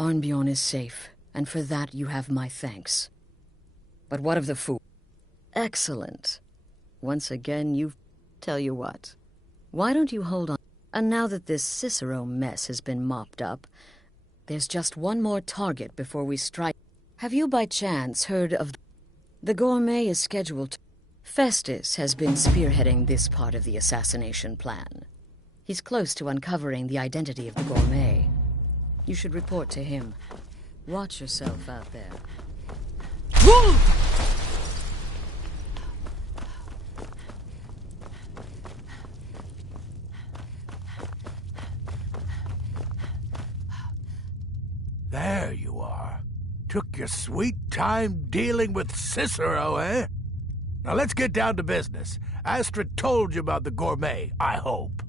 Arnbjorn is safe, and for that you have my thanks. But what of the fool? Excellent. Once again, Tell you what. Why don't you hold on? And now that this Cicero mess has been mopped up, there's just one more target before we strike. Have you by chance heard of... The gourmet is scheduled to... Festus has been spearheading this part of the assassination plan. He's close to uncovering the identity of the gourmet. You should report to him. Watch yourself out there. There you are. Took your sweet time dealing with Cicero, eh? Now let's get down to business. Astrid told you about the gourmet, I hope.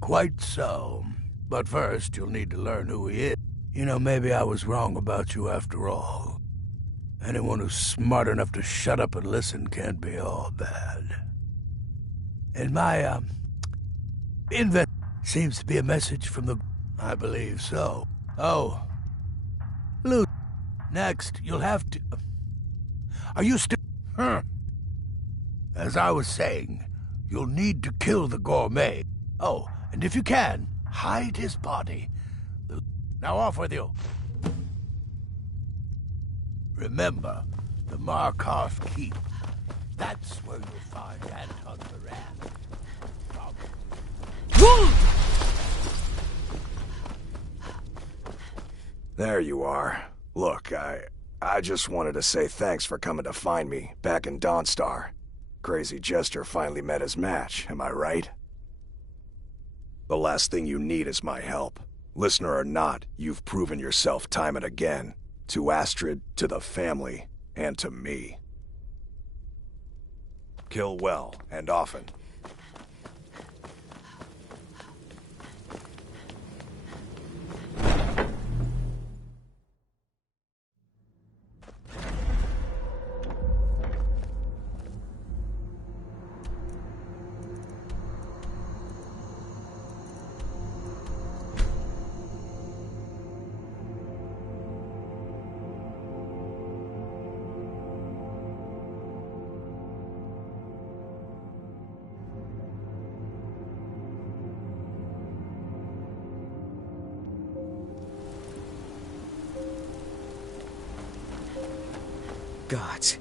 Quite so. But first, you'll need to learn who he is. You know, maybe I was wrong about you after all. Anyone who's smart enough to shut up and listen can't be all bad. And my, invent seems to be a message from the... I believe so. Oh. Loot. Next, you'll have to... Are you still... As I was saying, you'll need to kill the gourmet. Oh, and if you can, hide his body. Now off with you. Remember, the Markov Keep. That's where you'll find Anton Moran. There you are. Look, I just wanted to say thanks for coming to find me back in Dawnstar. Crazy Jester finally met his match, am I right? The last thing you need is my help. Listener or not, you've proven yourself time and again. To Astrid, to the family, and to me. Kill well, and often. Gods.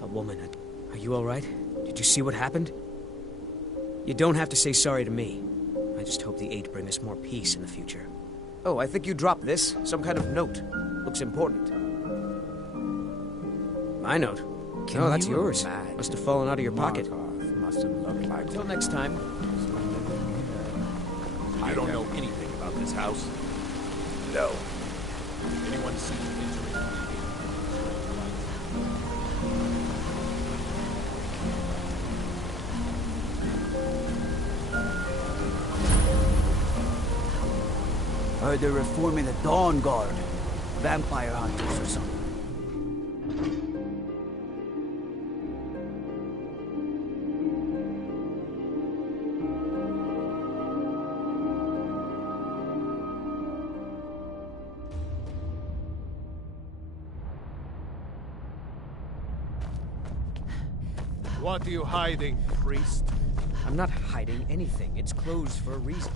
A woman. Are you alright? Did you see what happened? You don't have to say sorry to me. I just hope the Eight bring us more peace in the future. Oh, I think you dropped this. Some kind of note. Looks important. My note? Oh, that's yours. Must have fallen out of your pocket. Must have looked like... Until next time. I don't know anything about this house. No. Anyone see injury? Heard they're reforming the Dawn Guard. Vampire hunters or something. What are you hiding, priest? I'm not hiding anything. It's closed for a reason.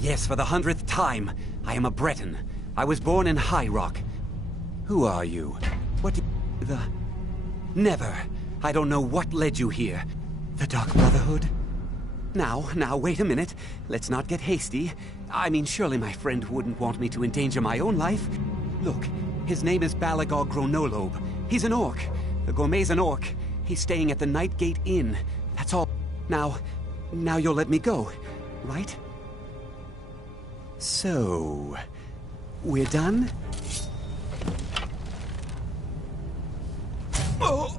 Yes, for the 100th time. I am a Breton. I was born in High Rock. Who are you? What the... Never. I don't know what led you here. The Dark Brotherhood? Now, wait a minute. Let's not get hasty. I mean, surely my friend wouldn't want me to endanger my own life. Look, His name is Balagog Gronolobe. He's an orc. The gourmet's an orc. He's staying at the Nightgate Inn. That's all. Now you'll let me go, right? So, we're done? Oh!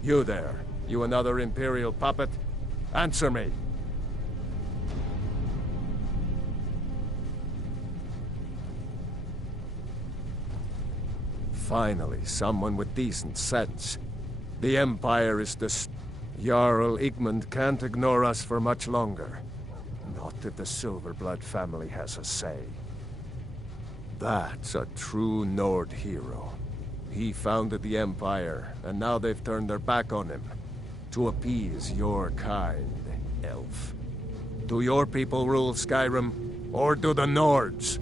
You there. You another Imperial puppet? Answer me. Finally, someone with decent sense. The Empire is Jarl Igmund can't ignore us for much longer. Not if the Silverblood family has a say. That's a true Nord hero. He founded the Empire, and now they've turned their back on him. To appease your kind, elf. Do your people rule Skyrim, or do the Nords?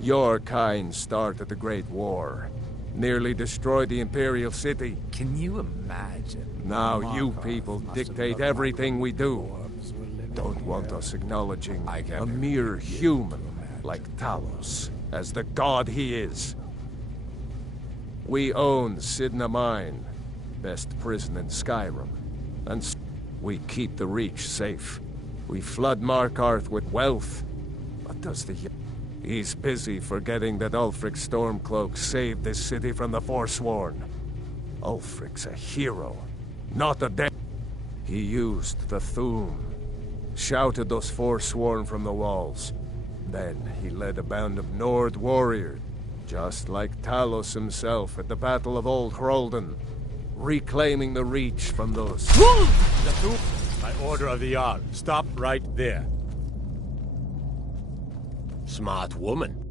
Your kind started the Great War. Nearly destroyed the Imperial City. Can you imagine? Now you people dictate everything we do. Don't want us acknowledging a mere human like Talos as the god he is. We own Sidna Mine, best prison in Skyrim, and we keep the Reach safe. We flood Markarth with wealth. What does the... He's busy forgetting that Ulfric Stormcloak saved this city from the Forsworn. Ulfric's a hero, not a dead... He used the Thu'um, shouted those Forsworn from the walls. Then he led a band of Nord warriors, just like Talos himself at the Battle of Old Hroldan, reclaiming the Reach from those... By order of the Jarl, stop right there. Smart woman.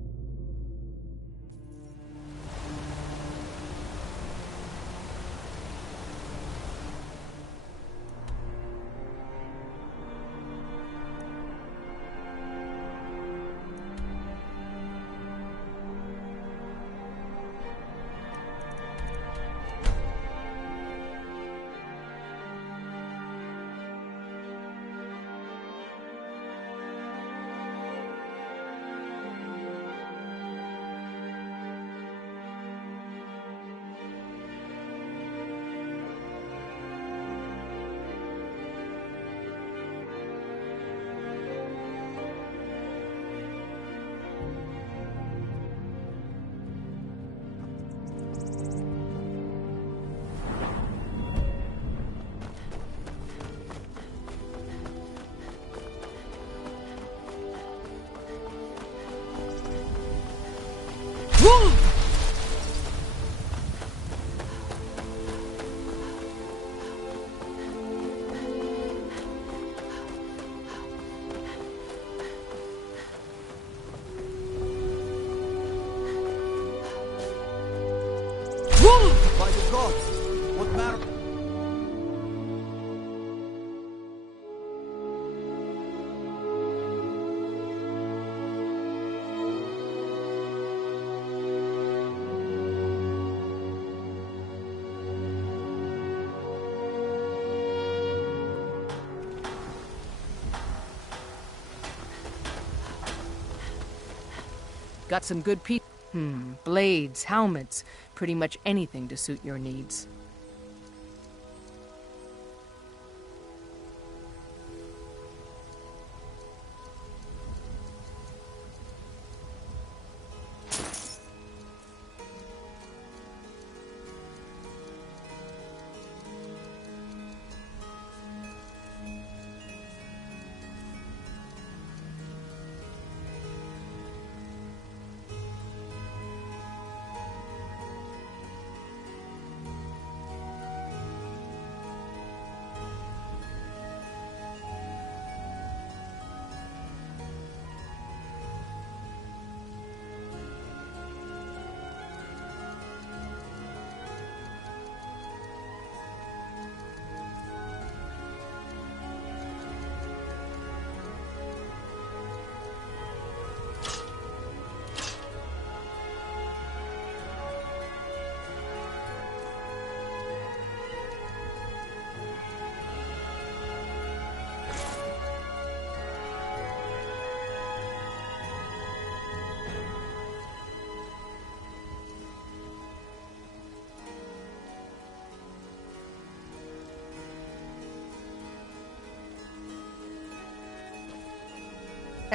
By the gods! What matter? Got some good people. Blades, helmets, pretty much anything to suit your needs.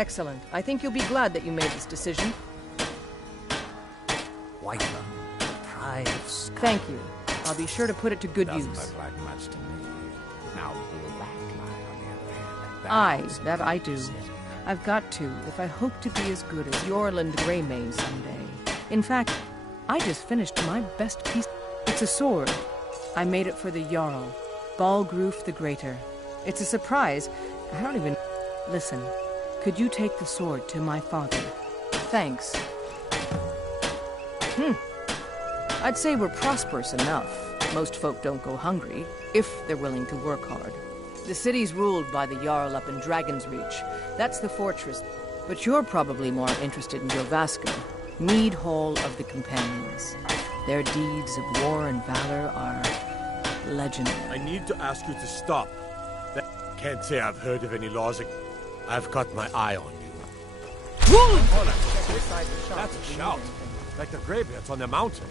Excellent. I think you'll be glad that you made this decision. White the pride of Skyrim. Thank you. I'll be sure to put it to good Doesn't use. look like much to me. Now, Blacklight, on the other hand, Aye, is that I do. city. I've got to, if I hope to be as good as Yorland Greymane someday. In fact, I just finished my best piece. It's a sword. I made it for the Jarl, Balgroof the Greater. It's a surprise. I don't even... Listen, could you take the sword to my father? Thanks. I'd say we're prosperous enough. Most folk don't go hungry, if they're willing to work hard. The city's ruled by the Jarl up in Dragon's Reach. That's the fortress. But you're probably more interested in Jorvaskr, Mead Hall of the Companions. Their deeds of war and valor are legendary. I need to ask you to stop. Can't say I've heard of any laws. I've got my eye on you. That's a shout. Like the graveyards on the mountain.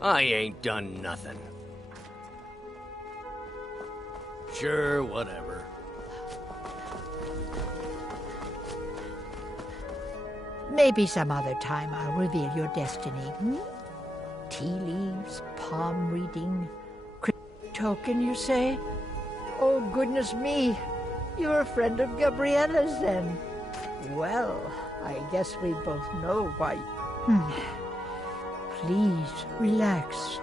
I ain't done nothing. Sure, whatever. Maybe some other time I'll reveal your destiny. Tea leaves, palm reading, token, you say? Oh, goodness me. You're a friend of Gabriella's, then. Well, I guess we both know why. Please, relax.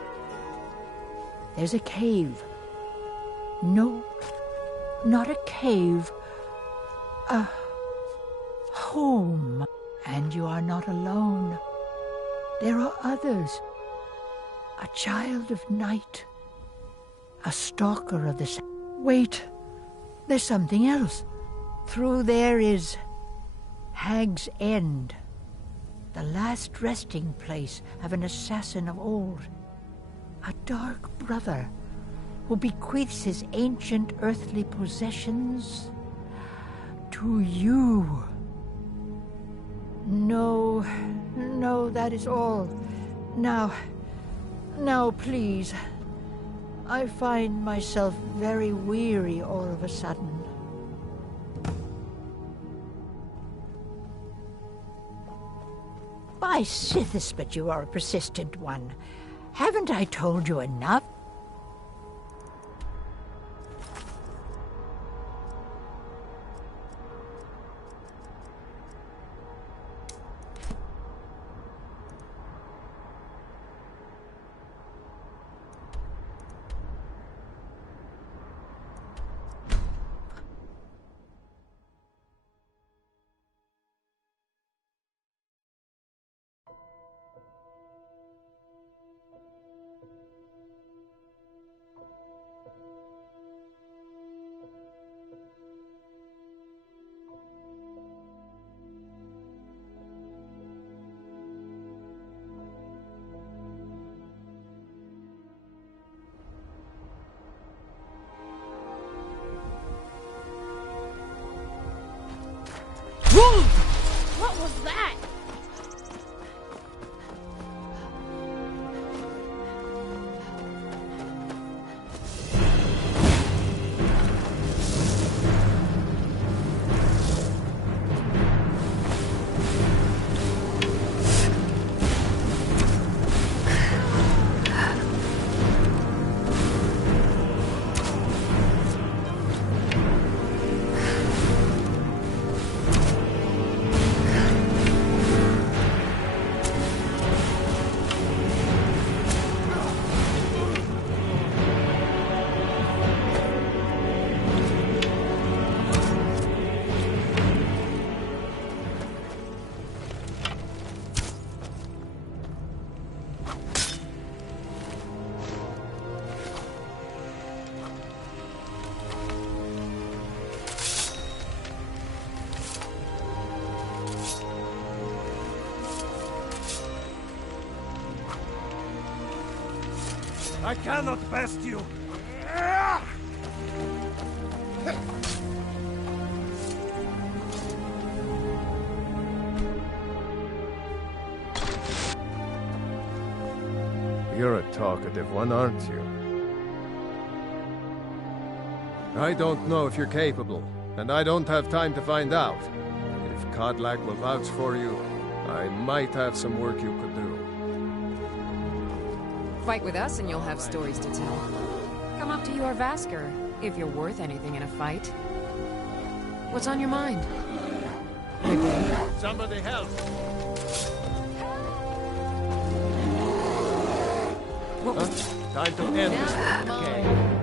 There's a cave. No, not a cave. A home. And you are not alone. There are others. A child of night. A stalker of the... Wait, there's something else. Through there is Hag's End, the last resting place of an assassin of old. A dark brother who bequeaths his ancient earthly possessions to you. No, that is all. Now, please. I find myself very weary all of a sudden. By Sithis, but you are a persistent one. Haven't I told you enough? What was that? I cannot best you. You're a talkative one, aren't you? I don't know if you're capable, and I don't have time to find out. If Kodlak will vouch for you, I might have some work you could do. Fight with us and you'll have stories to tell. Come up to Jorvaskr, if you're worth anything in a fight. What's on your mind? Somebody help! Time to end this game.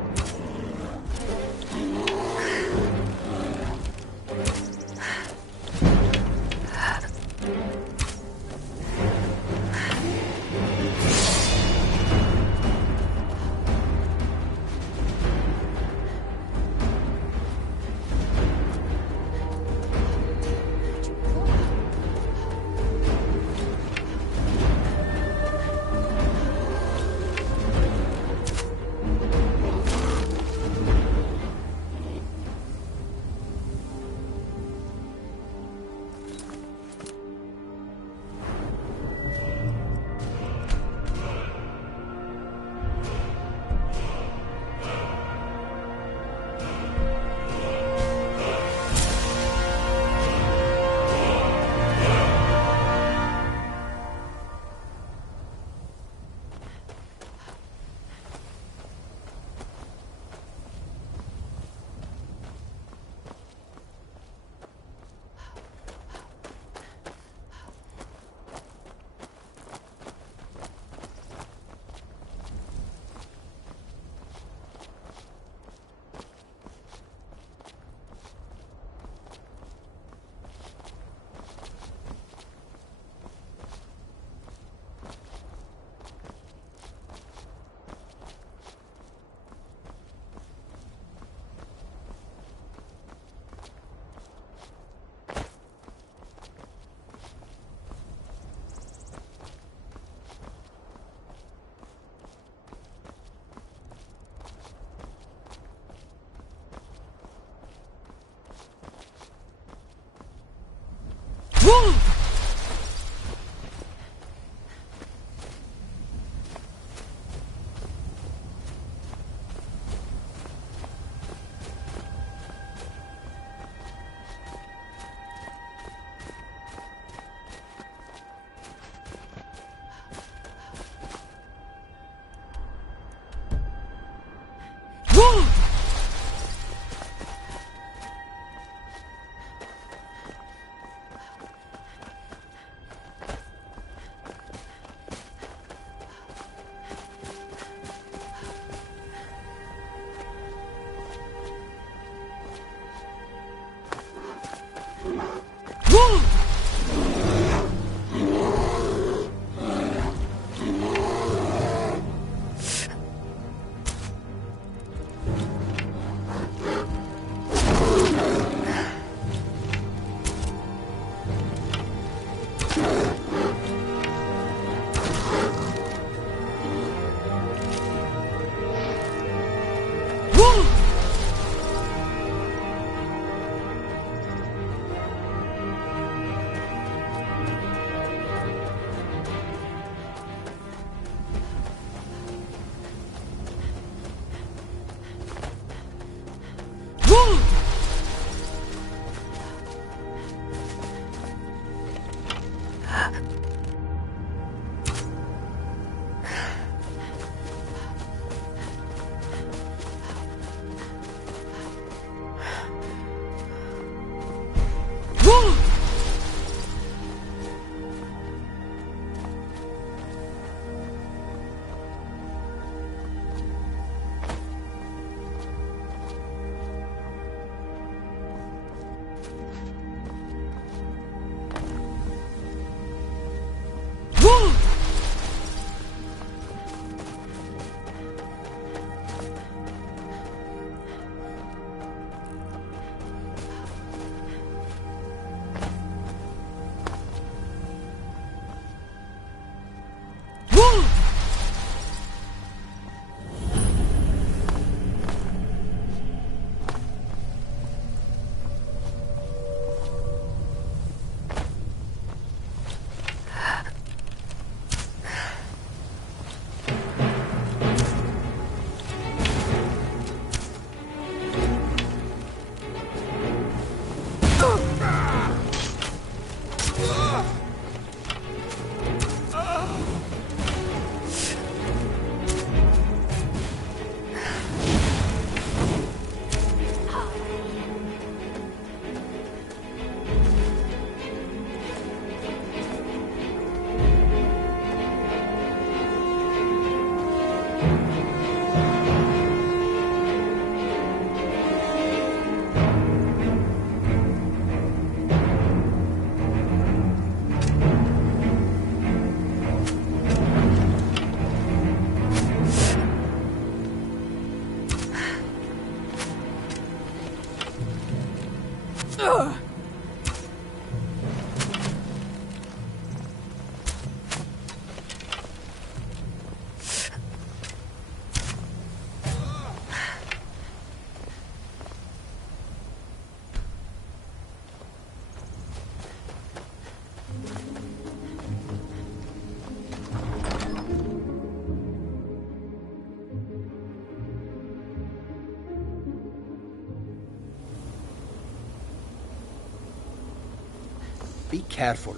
Be careful.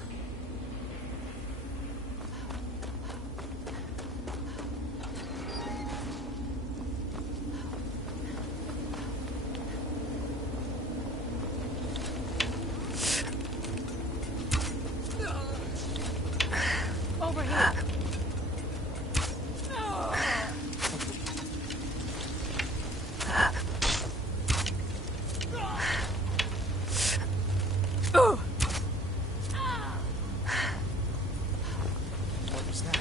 Over here. What was that?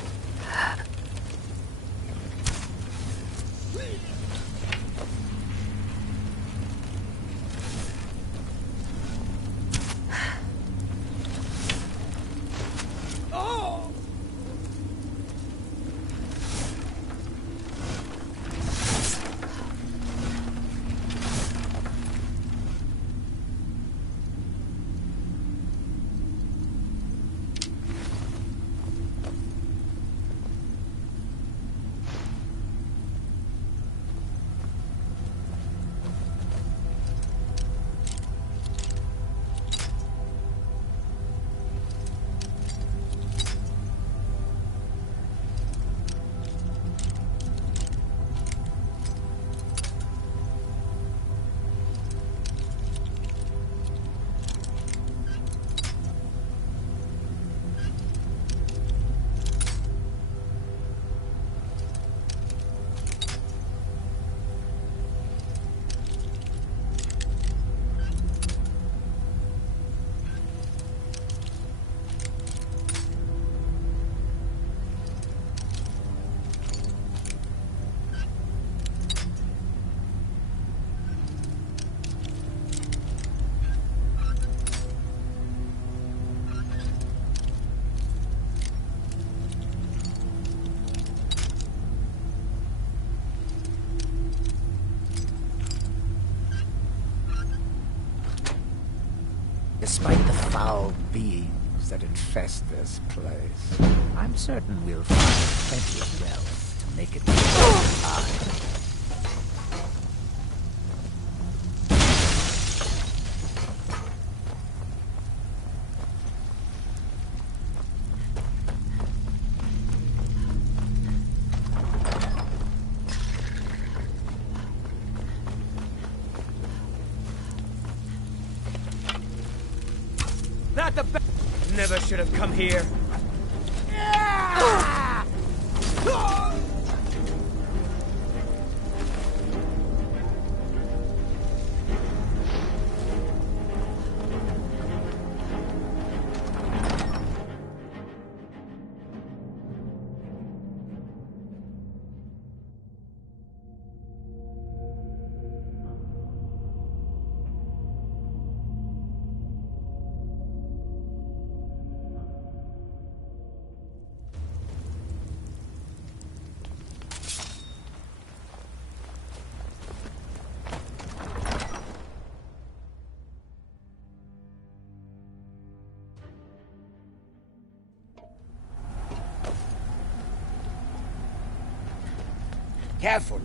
Despite the foul beings that infest this place, I'm certain we'll find plenty of wealth to make it worth our time. Not the best. Never should have come here. Careful.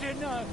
Not enough!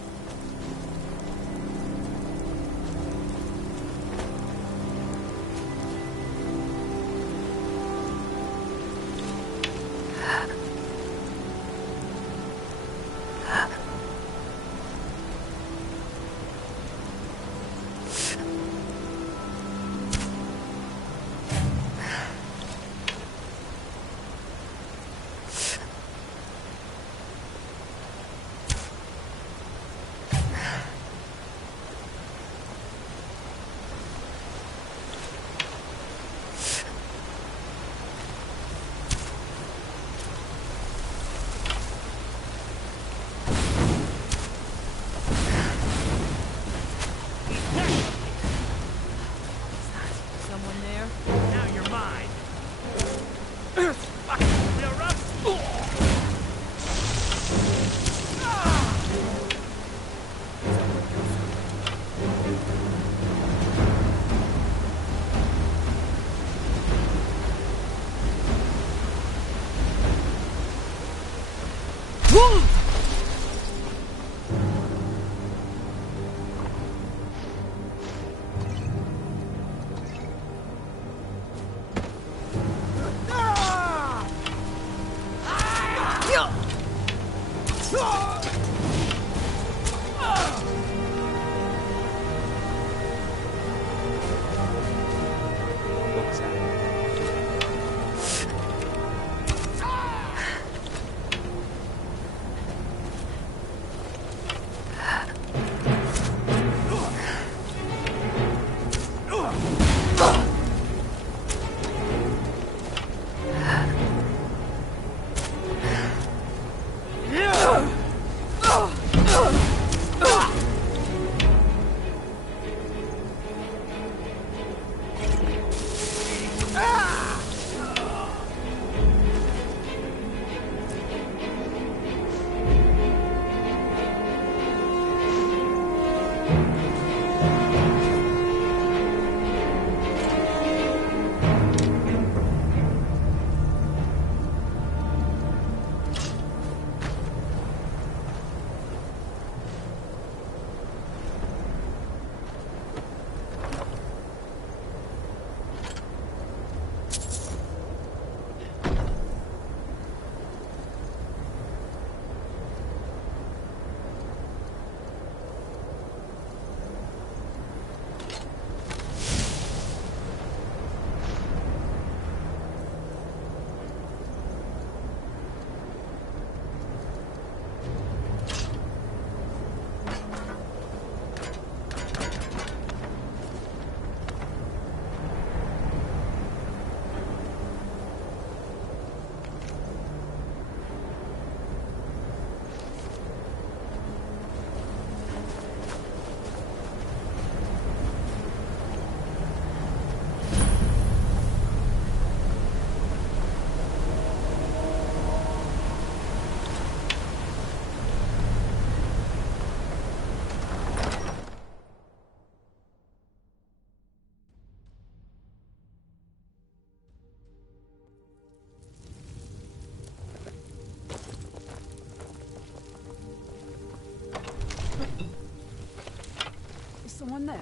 Someone there.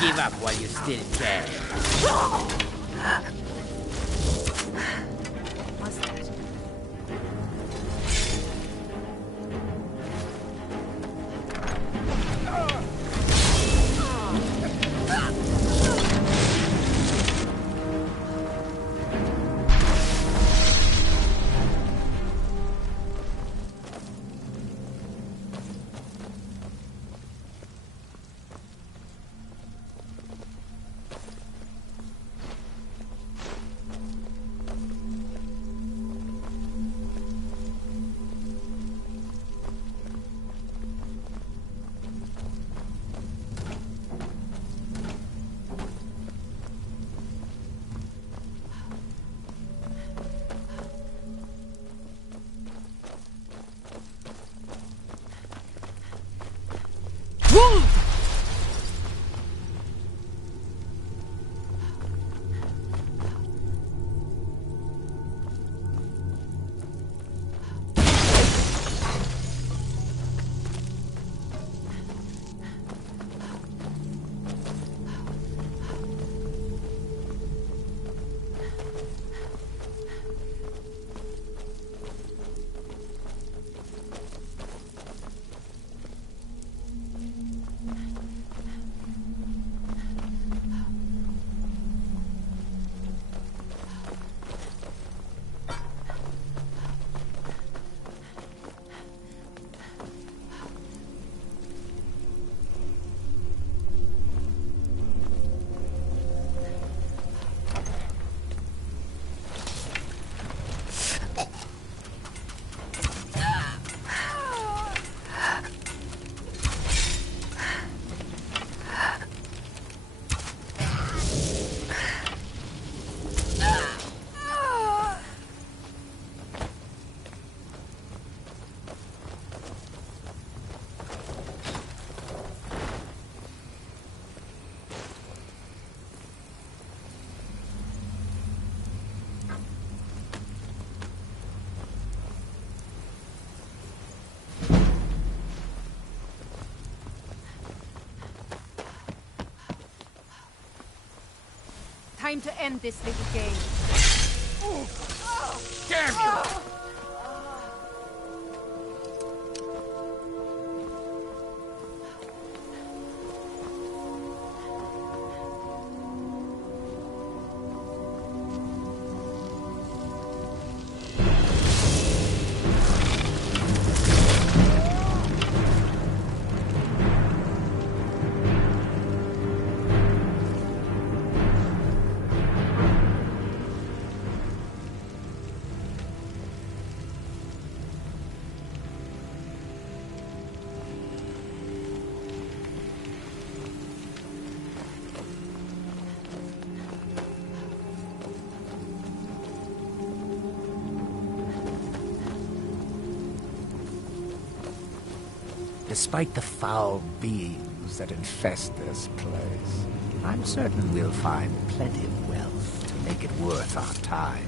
Give up while you still can. What's that? Time to end this little game. Damn you! Despite the foul beings that infest this place, I'm certain we'll find plenty of wealth to make it worth our time.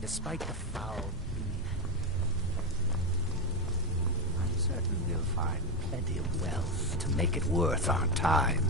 Despite the foul being, I'm certain we'll find plenty of wealth to make it worth our time.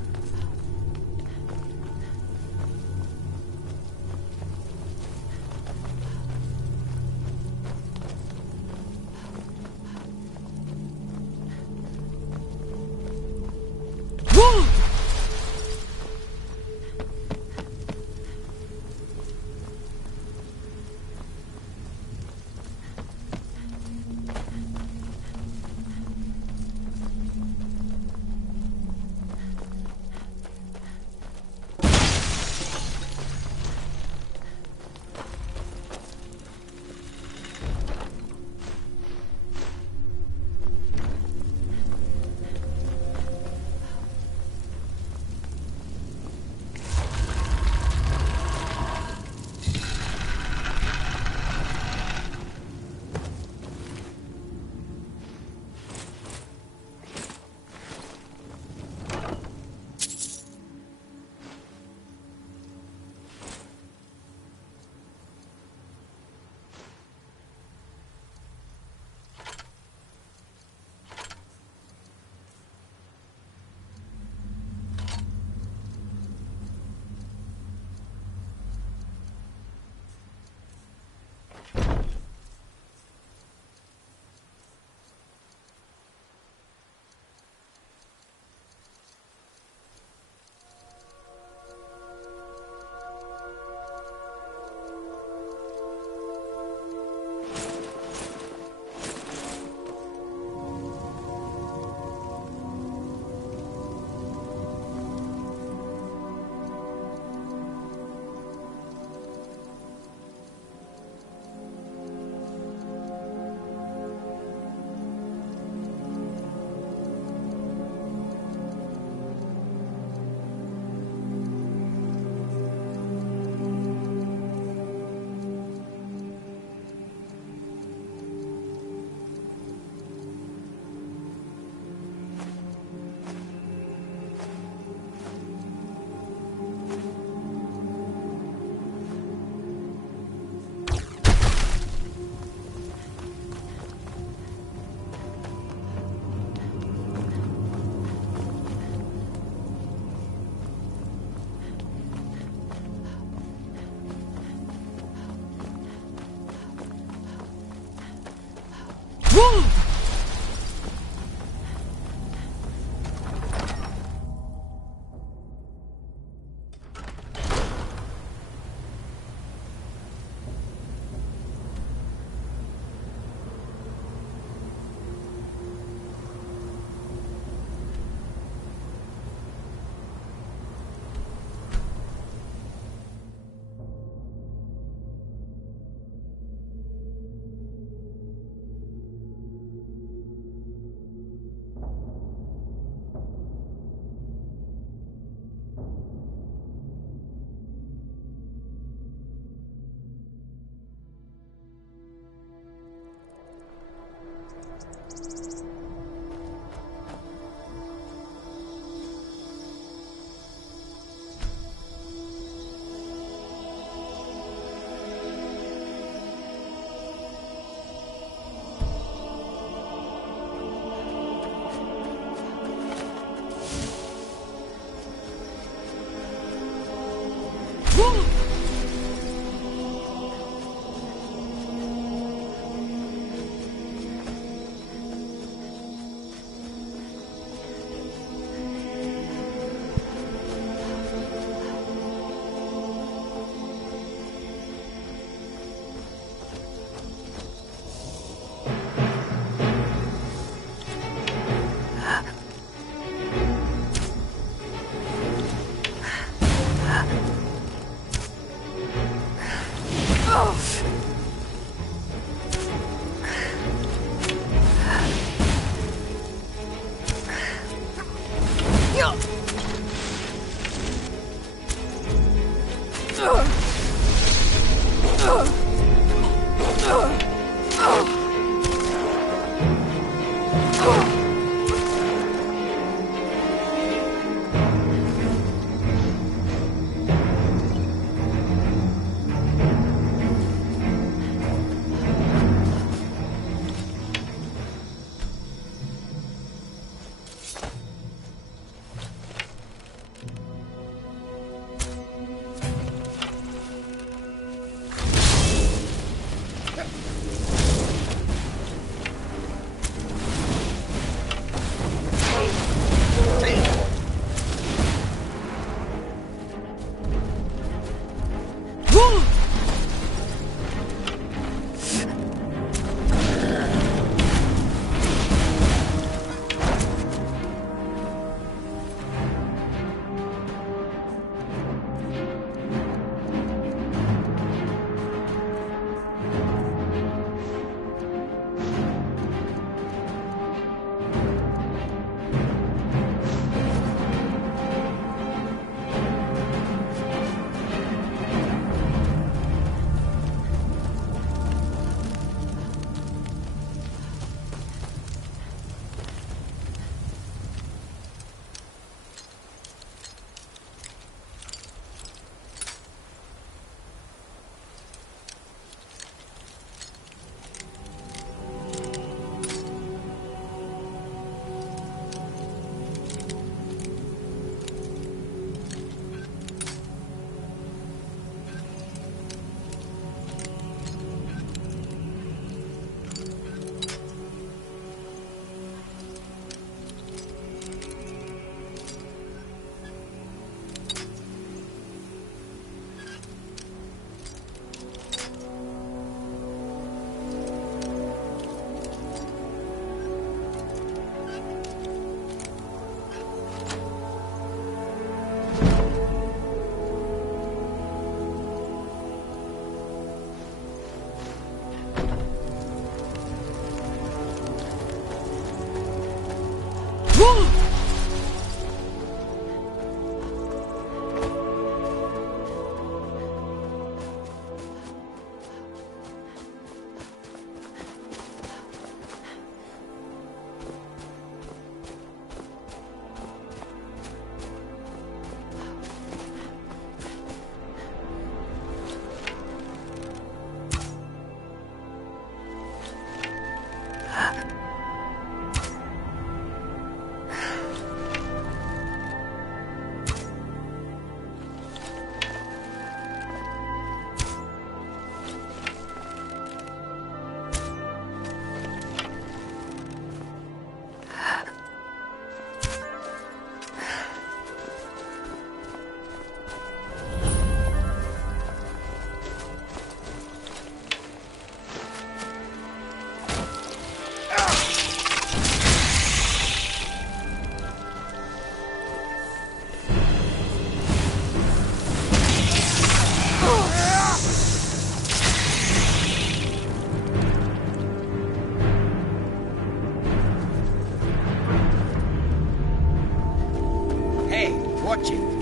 Watch it.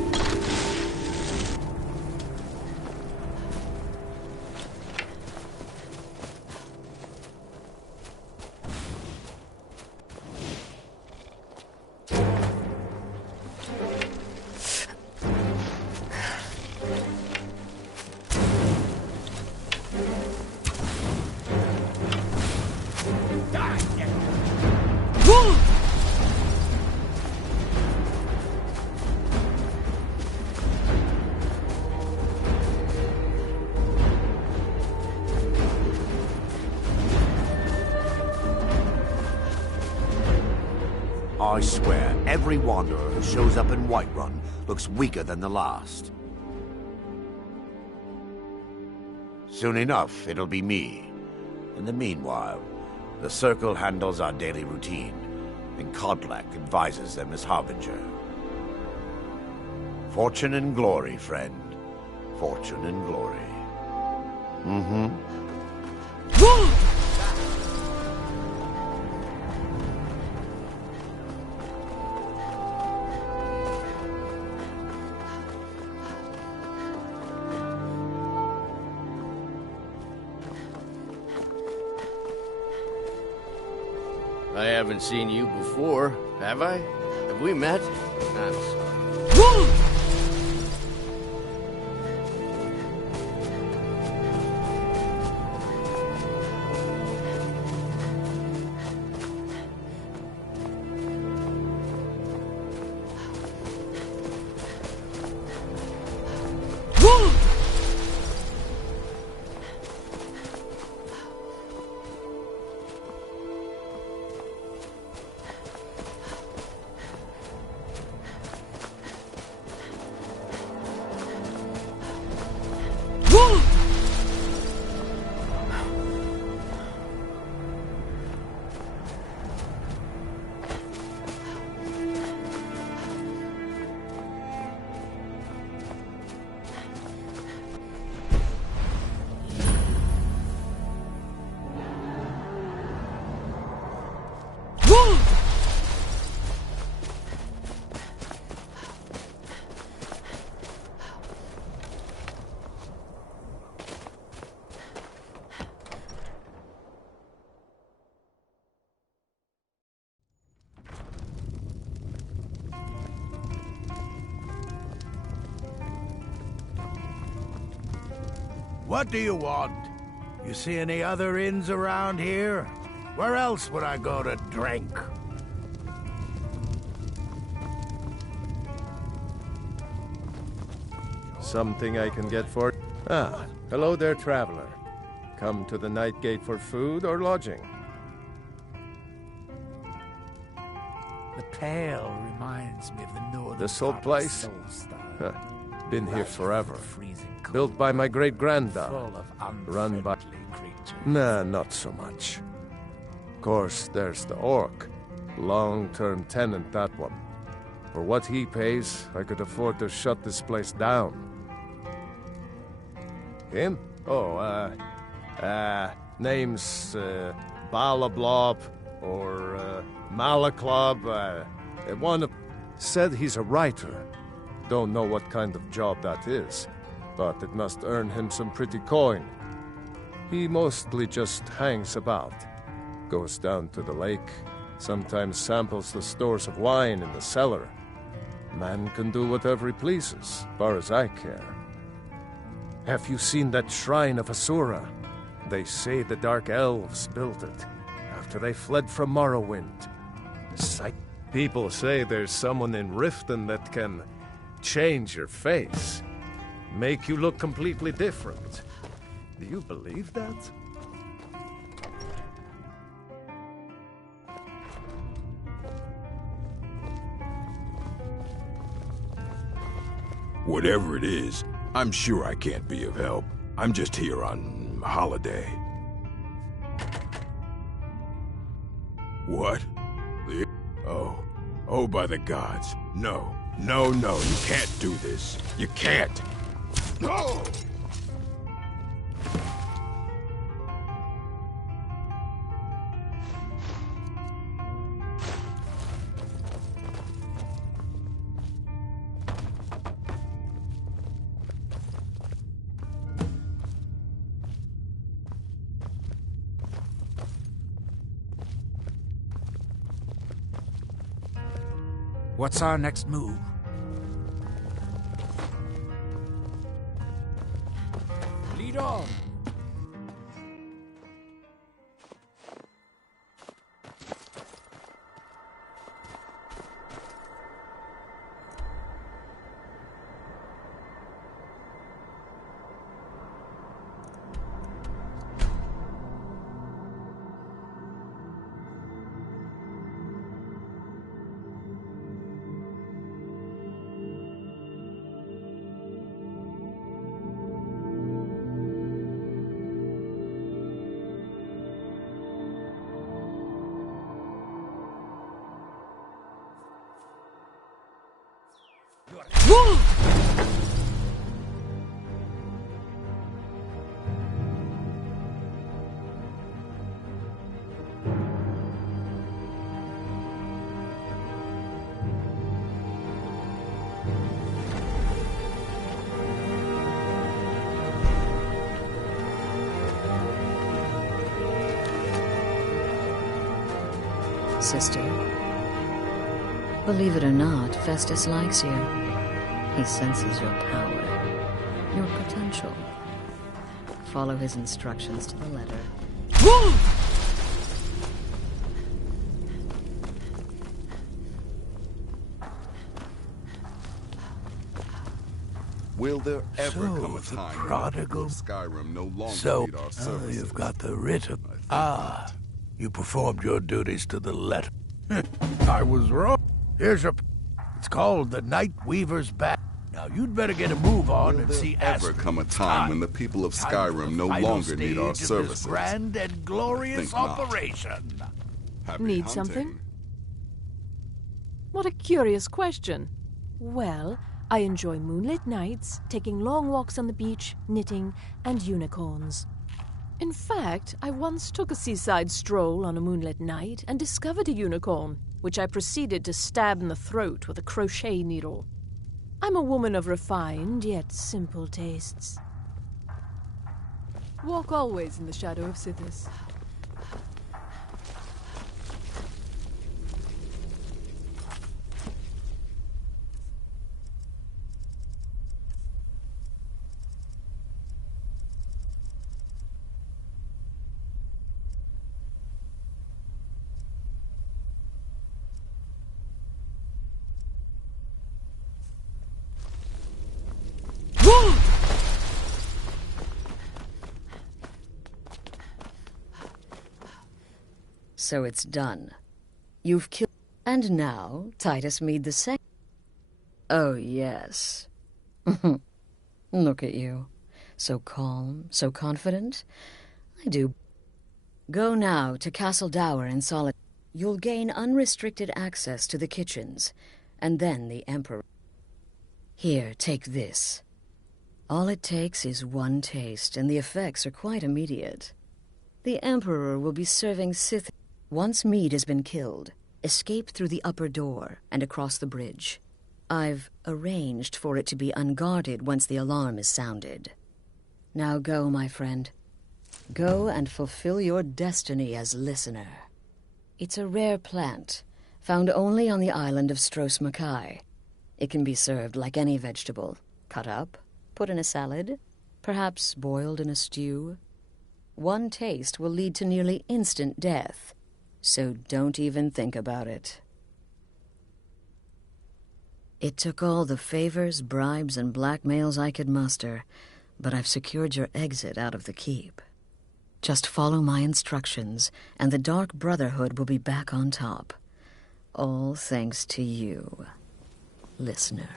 I swear, every wanderer who shows up in Whiterun looks weaker than the last. Soon enough, it'll be me. In the meanwhile, the Circle handles our daily routine, and Kodlak advises them as Harbinger. Fortune and glory, friend. Fortune and glory. I haven't seen you before, have I? Have we met? I'm sorry. What do you want? You see any other inns around here? Where else would I go to drink? Something I can get for... Ah, hello there, traveler. Come to the Night Gate for food or lodging? The Pale reminds me of the northern This old part of place? Solstar. Huh. Been here forever. Freezing cold, Built by my great-granddad. full of Run by... unfriendly creatures. Nah, not so much. Of course, there's the orc. Long-term tenant, that one. For what he pays, I could afford to shut this place down. Him? Oh, name's, Balablob, or, Malaclob, One said he's a writer. Don't know what kind of job that is, but it must earn him some pretty coin. He mostly just hangs about. Goes down to the lake, sometimes samples the stores of wine in the cellar. Man can do whatever he pleases, far as I care. Have you seen that shrine of Asura? They say the Dark Elves built it, after they fled from Morrowind. People say there's someone in Riften that can change your face, make you look completely different. Do you believe that? Whatever it is, I'm sure I can't be of help. I'm just here on holiday. What? Oh, by the gods. No, you can't do this. You can't. No! What's our next move? Lead on. Sister, believe it or not, Festus likes you. He senses your power, your potential. Follow his instructions to the letter. Will there ever So, come a the time prodigal? when Skyrim no longer So, need our services? you've got the writ of... you performed your duties to the letter. I was wrong. Here's your... It's called the Night Weaver's Back. Now, you'd better get a move on and see ever Aspen. come a time when the people of Time for Skyrim the no final longer need our stage of this services? grand and glorious Think not. operation. Happy Need hunting. something? What a curious question. Well, I enjoy moonlit nights, taking long walks on the beach, knitting, and unicorns. In fact, I once took a seaside stroll on a moonlit night and discovered a unicorn, which I proceeded to stab in the throat with a crochet needle. I'm a woman of refined yet simple tastes. Walk always in the shadow of Sithis. So it's done. You've killed... And now, Titus Mead II. Oh, yes. Look at you. So calm, so confident. I do. Go now to Castle Dower in Solitude. You'll gain unrestricted access to the kitchens, and then the Emperor. Here, take this. All it takes is one taste, and the effects are quite immediate. The Emperor will be serving Sith... Once Mead has been killed, Escape through the upper door and across the bridge. I've arranged for it to be unguarded once the alarm is sounded. Now go, my friend. Go and fulfill your destiny as listener. It's a rare plant, found only on the island of Stros Makai. It can be served like any vegetable, cut up, put in a salad, perhaps boiled in a stew. One taste will lead to nearly instant death, so don't even think about it. It took all the favors, bribes, and blackmails I could muster, but I've secured your exit out of the keep. Just follow my instructions, and the Dark Brotherhood will be back on top. All thanks to you, listener.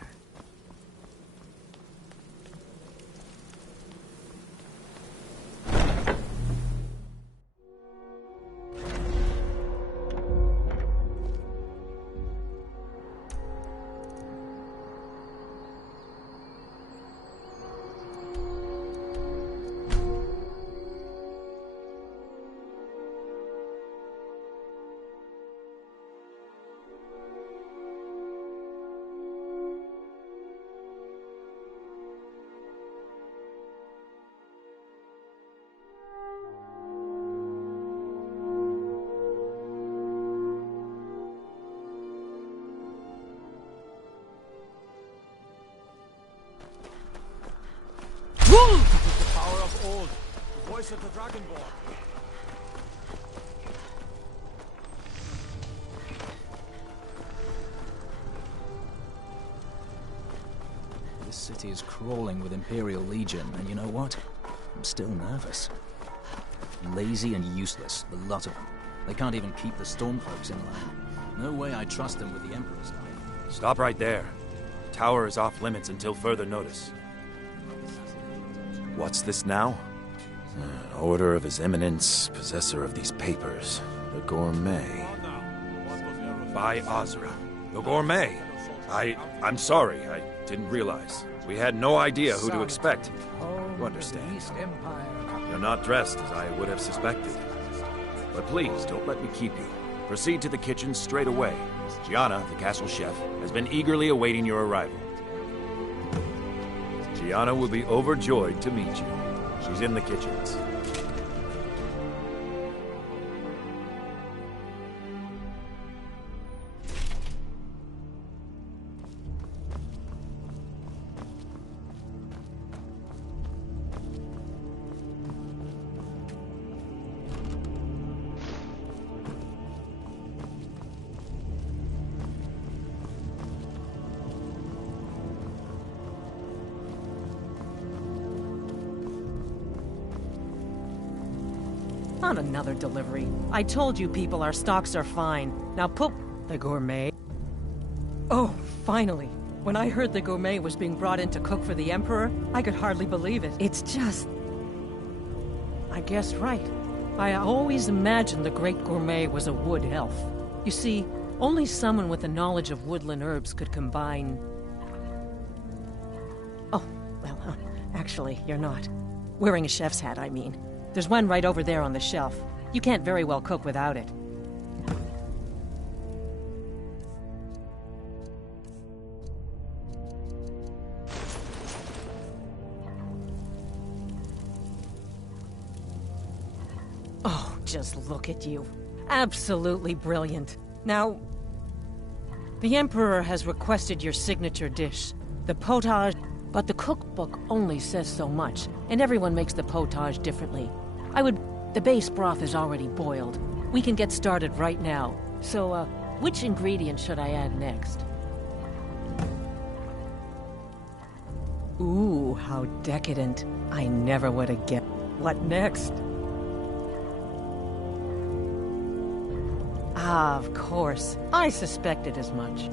The power of old, the voice of the Dragonborn. This city is crawling with Imperial Legion, and you know what? I'm still nervous. Lazy and useless, the lot of them. They can't even keep the Stormcloaks in line. No way I trust them with the Emperor's knife. Stop right there. The tower is off limits until further notice. What's this now? An order of His Eminence, possessor of these papers. The Gourmet. By Azra. The Gourmet. I'm sorry. I didn't realize. We had no idea who to expect. You understand. You're not dressed as I would have suspected. But please, don't let me keep you. Proceed to the kitchen straight away. Gianna, the castle chef, has been eagerly awaiting your arrival. Gianna will be overjoyed to meet you. She's in the kitchens. Not another delivery. I told you people our stocks are fine. Now put the Gourmet. Oh, finally. When I heard the Gourmet was being brought in to cook for the Emperor, I could hardly believe it. It's just... I guessed right. I always imagined the Great Gourmet was a wood elf. You see, only someone with a knowledge of woodland herbs could combine... Oh, well, actually, you're not. Wearing a chef's hat, I mean. There's one right over there on the shelf. You can't very well cook without it. Oh, just look at you. Absolutely brilliant. Now, the Emperor has requested your signature dish, the potage, but the cookbook only says so much, and everyone makes the potage differently. The base broth is already boiled. We can get started right now. So, which ingredient should I add next? Ooh, how decadent. I never would have guessed. What next? Ah, of course. I suspected as much.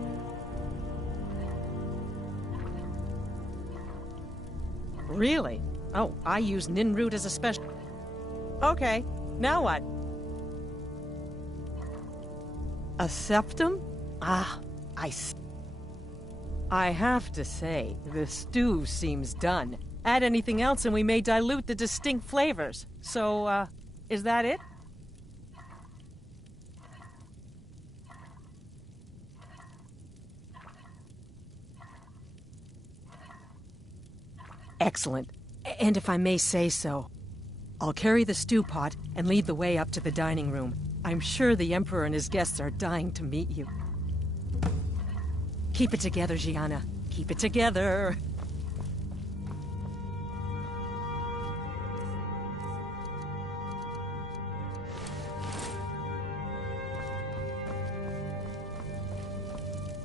Really? Oh, I use nin root as a special... Okay, now what? A septum? Ah, I have to say, the stew seems done. Add anything else and we may dilute the distinct flavors. So, is that it? Excellent. And if I may say so, I'll carry the stew pot and lead the way up to the dining room. I'm sure the Emperor and his guests are dying to meet you. Keep it together, Gianna. Keep it together.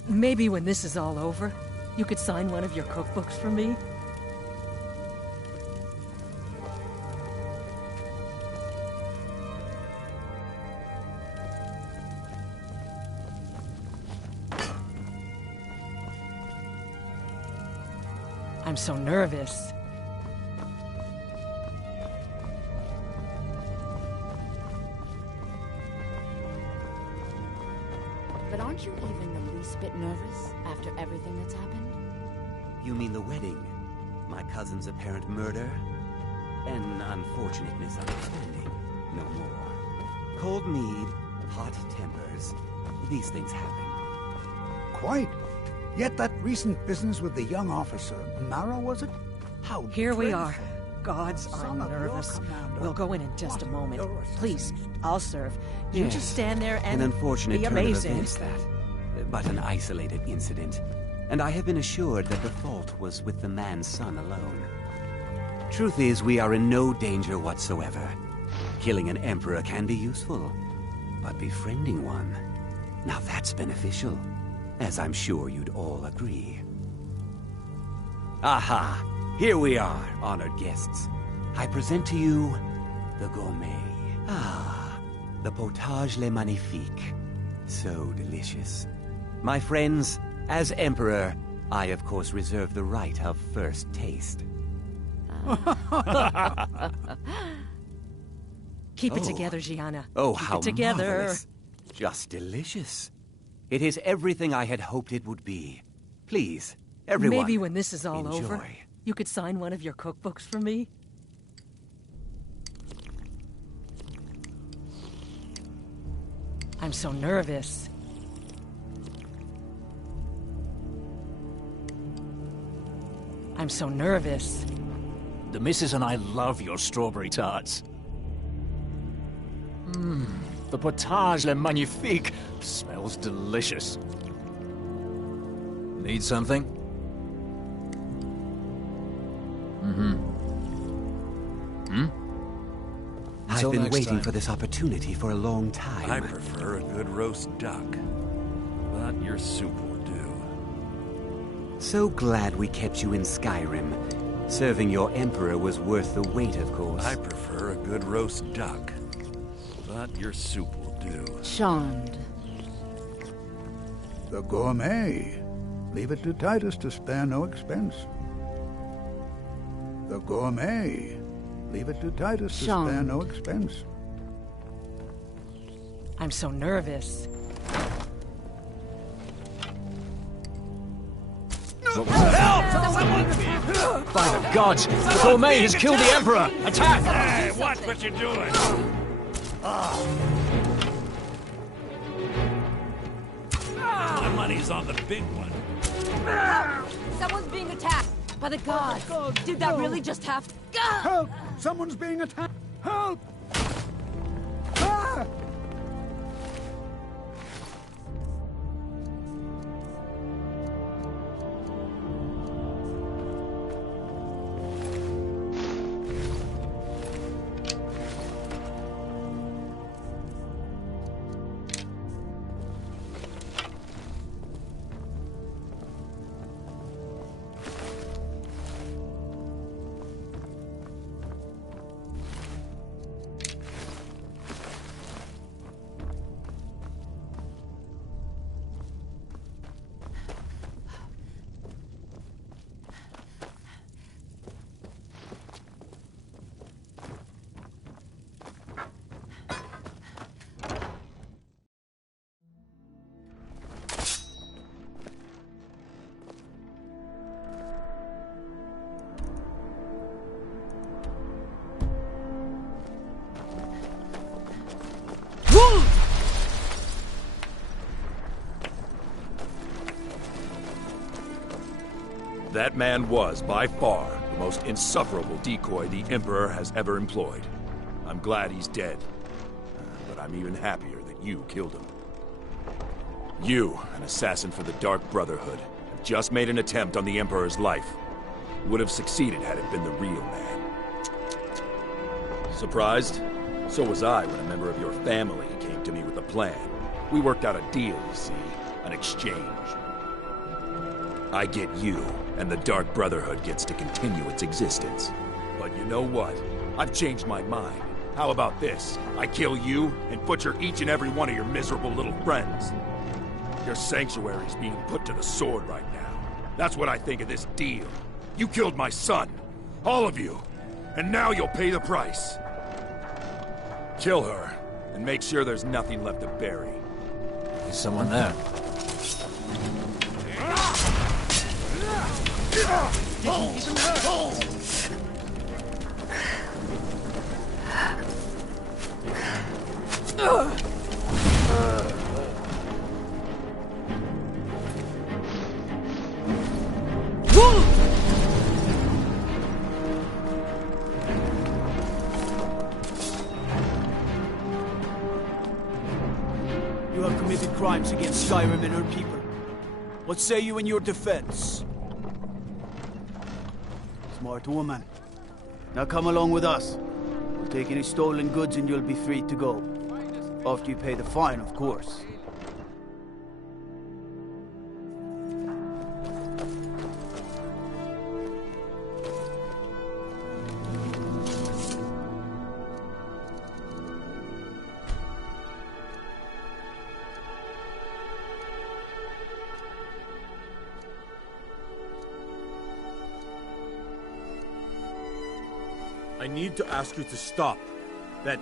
Maybe when this is all over, you could sign one of your cookbooks for me? I'm so nervous. But aren't you even the least bit nervous after everything that's happened? You mean the wedding? My cousin's apparent murder? An unfortunate misunderstanding. No more. Cold mead, hot tempers. These things happen. Quite. Yet that recent business with the young officer, Mara, was it? How Here we dreadful. are. Gods, Son I'm of your nervous. commander. We'll go in just a moment. Please, I'll serve. You Yes. just stand there and An unfortunate be turn amazing. of events, that. But an isolated incident. And I have been assured that the fault was with the man's son alone. Truth is, we are in no danger whatsoever. Killing an emperor can be useful. But befriending one, now that's beneficial. As I'm sure you'd all agree. Aha! Here we are, honored guests. I present to you the gourmet. Ah, the potage le magnifique. So delicious. My friends, as Emperor, I of course reserve the right of first taste. Keep it together, Gianna. Oh, Keep how it together. marvelous. Just delicious. It is everything I had hoped it would be. Please, everyone, Maybe when this is all enjoy. over, you could sign one of your cookbooks for me? I'm so nervous. I'm so nervous. The missus and I love your strawberry tarts. The potage le magnifique smells delicious. Need something? I've Until been next waiting time. for this opportunity for a long time. I prefer a good roast duck, but your soup will do. So glad we kept you in Skyrim. Serving your emperor was worth the wait, of course. I prefer a good roast duck, but your soup will do. Charmed. The gourmet. Leave it to Titus to spare no expense. The gourmet. Leave it to Titus to spare Charmed. no expense. I'm so nervous. By the gods, the gourmet has killed the Emperor! Attack! Hey, watch what you're doing! My money's on the big one. Someone's being attacked! By the gods! Did that really just happen? Help! Someone's being attacked! Help! Ah! That man was, by far, The most insufferable decoy the Emperor has ever employed. I'm glad he's dead. But I'm even happier that you killed him. You, an assassin for the Dark Brotherhood, have just made an attempt on the Emperor's life. Would have succeeded had it been the real man. Surprised? So was I when a member of your family came to me with a plan. We worked out a deal, you see. An exchange. I get you, and the Dark Brotherhood gets to continue its existence. But you know what? I've changed my mind. How about this? I kill you, and butcher each and every one of your miserable little friends. Your sanctuary's being put to the sword right now. That's what I think of this deal. You killed my son. All of you. And now you'll pay the price. Kill her, and make sure there's nothing left to bury. There's someone there. You have committed crimes against Skyrim and her people. What say you in your defense? Smart woman. Now come along with us. We'll take any stolen goods and you'll be free to go. After you pay the fine, of course. I need to ask you to stop. That...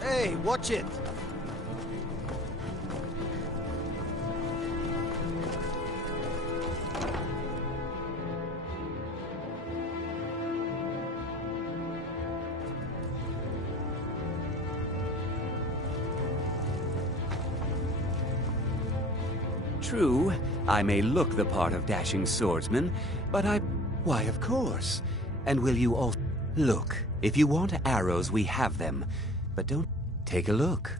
Hey, watch it! True, I may look the part of dashing swordsman, but why, of course. And will you all... Look, if you want arrows, we have them. But don't... Take a look.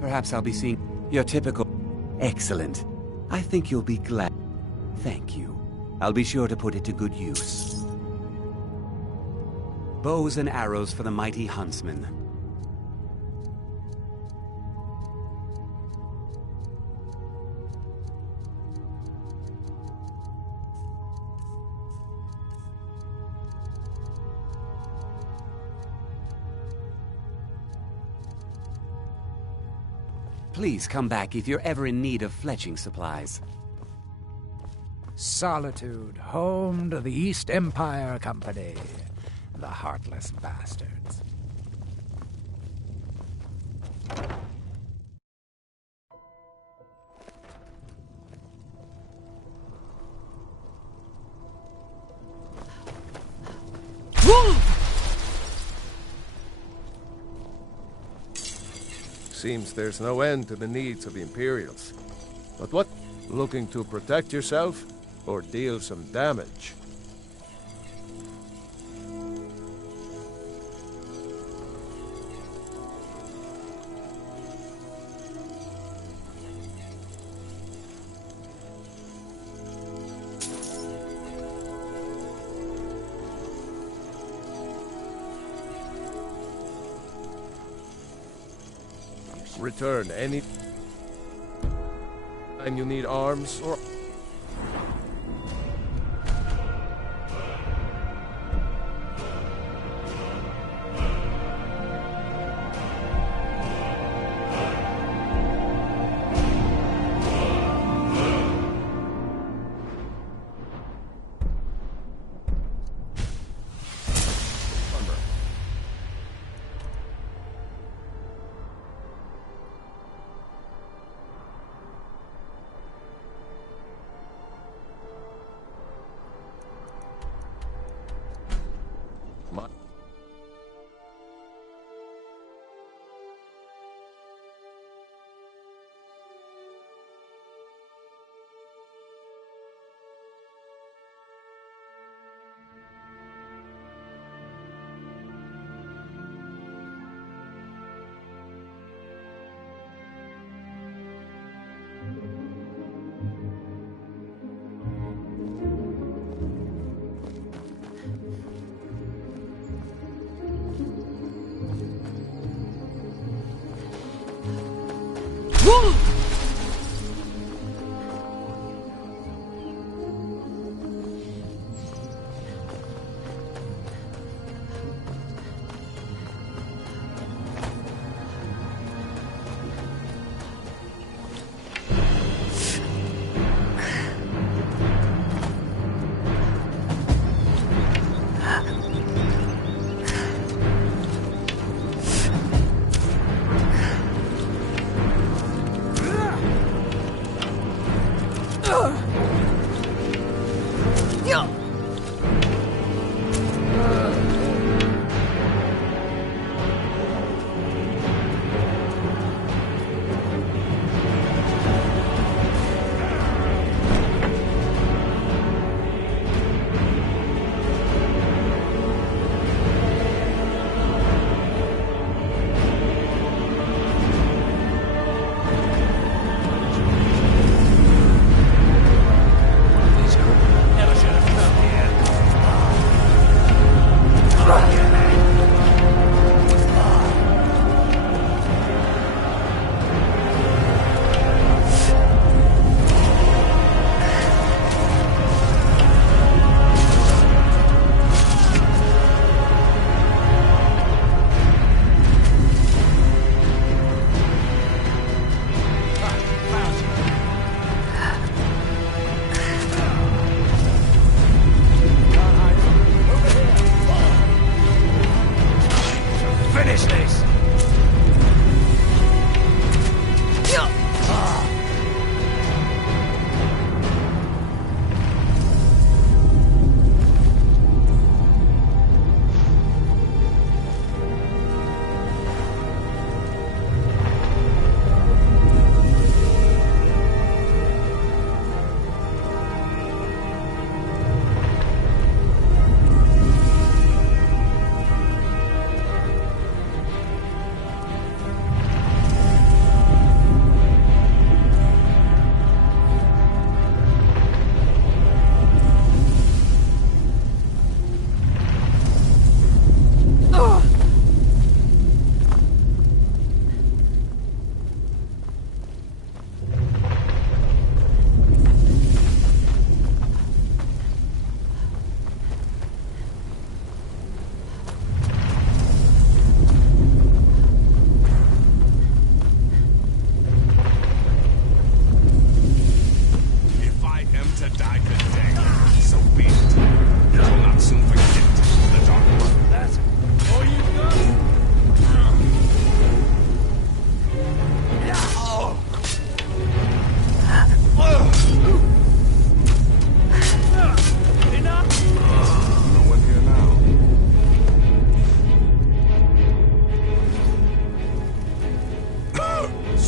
Perhaps I'll be seeing your typical... Excellent. I think you'll be glad. Thank you. I'll be sure to put it to good use. Bows and arrows for the mighty huntsman. Please come back if you're ever in need of fletching supplies. Solitude, home to the East Empire Company. The heartless bastards. Seems there's no end to the needs of Imperials. But what? Looking to protect yourself or deal some damage? Return any time you need arms or...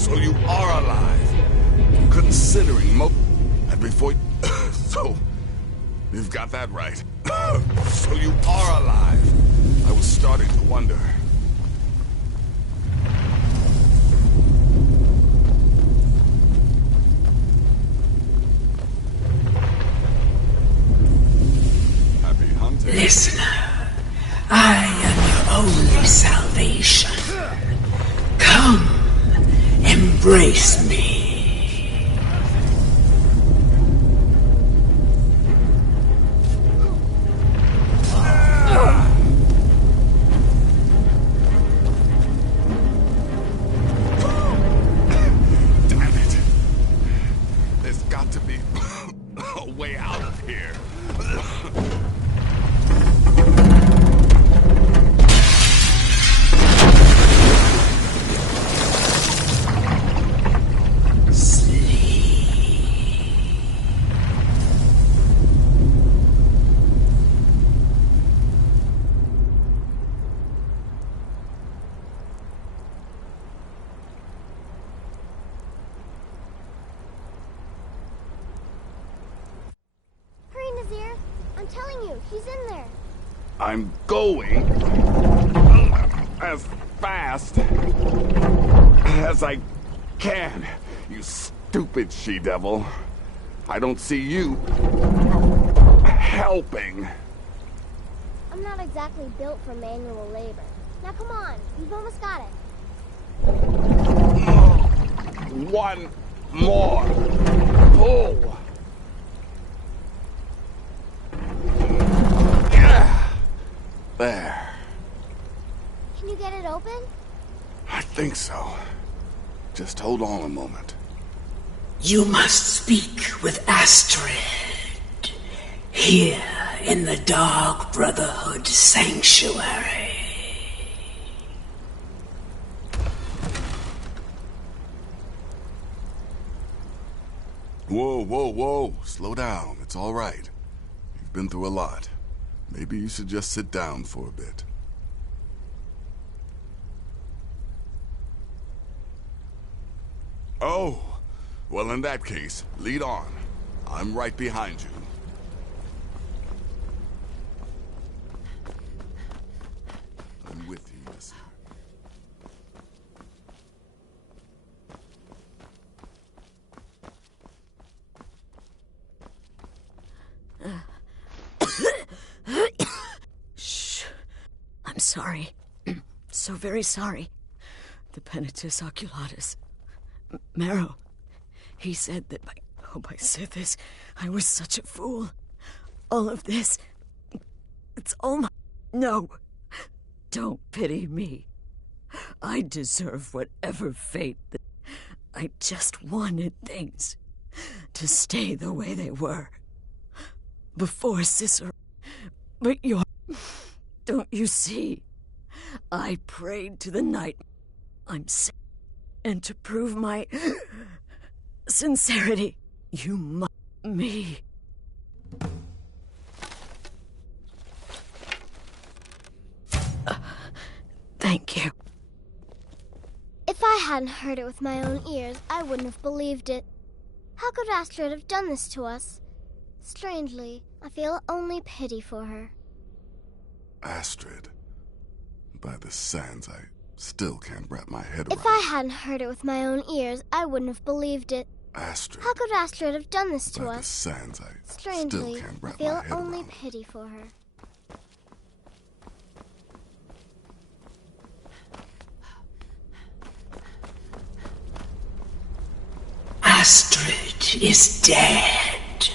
So you are alive. Considering and before so you've got that right. So you are alive. I was starting to wonder. Happy hunting. Listener, I am your only salvation. Come, embrace me. Damn it. There's got to be a way out of here. I'm telling you, he's in there. I'm going as fast as I can, you stupid she-devil. I don't see you helping. I'm not exactly built for manual labor. Now come on, you've almost got it. One more pull. There. Can you get it open? I think so. Just hold on a moment. You must speak with Astrid. Here in the Dark Brotherhood Sanctuary. Whoa, whoa, whoa. Slow down. It's all right. You've been through a lot. Maybe you should just sit down for a bit. Oh, well in that case, lead on. I'm right behind you. I'm with you, mister. Shh. I'm sorry. So very sorry. The Penitus Oculatus. Marrow. He said that I hope I said this. I was such a fool. All of this. It's all my... No. Don't pity me. I deserve whatever fate that... I just wanted things to stay the way they were. Before Cicero. But you're... Don't you see? I prayed to the night. I'm sick. And to prove my sincerity, you must me. Thank you. If I hadn't heard it with my own ears, I wouldn't have believed it. How could Astrid have done this to us? Strangely, I feel only pity for her. Astrid. By the sands, I still can't wrap my head around. If I hadn't heard it with my own ears, I wouldn't have believed it. Astrid. How could Astrid have done this to By us? the sands, I Strangely, still can't I wrap feel my head only around. pity for her. Astrid is dead.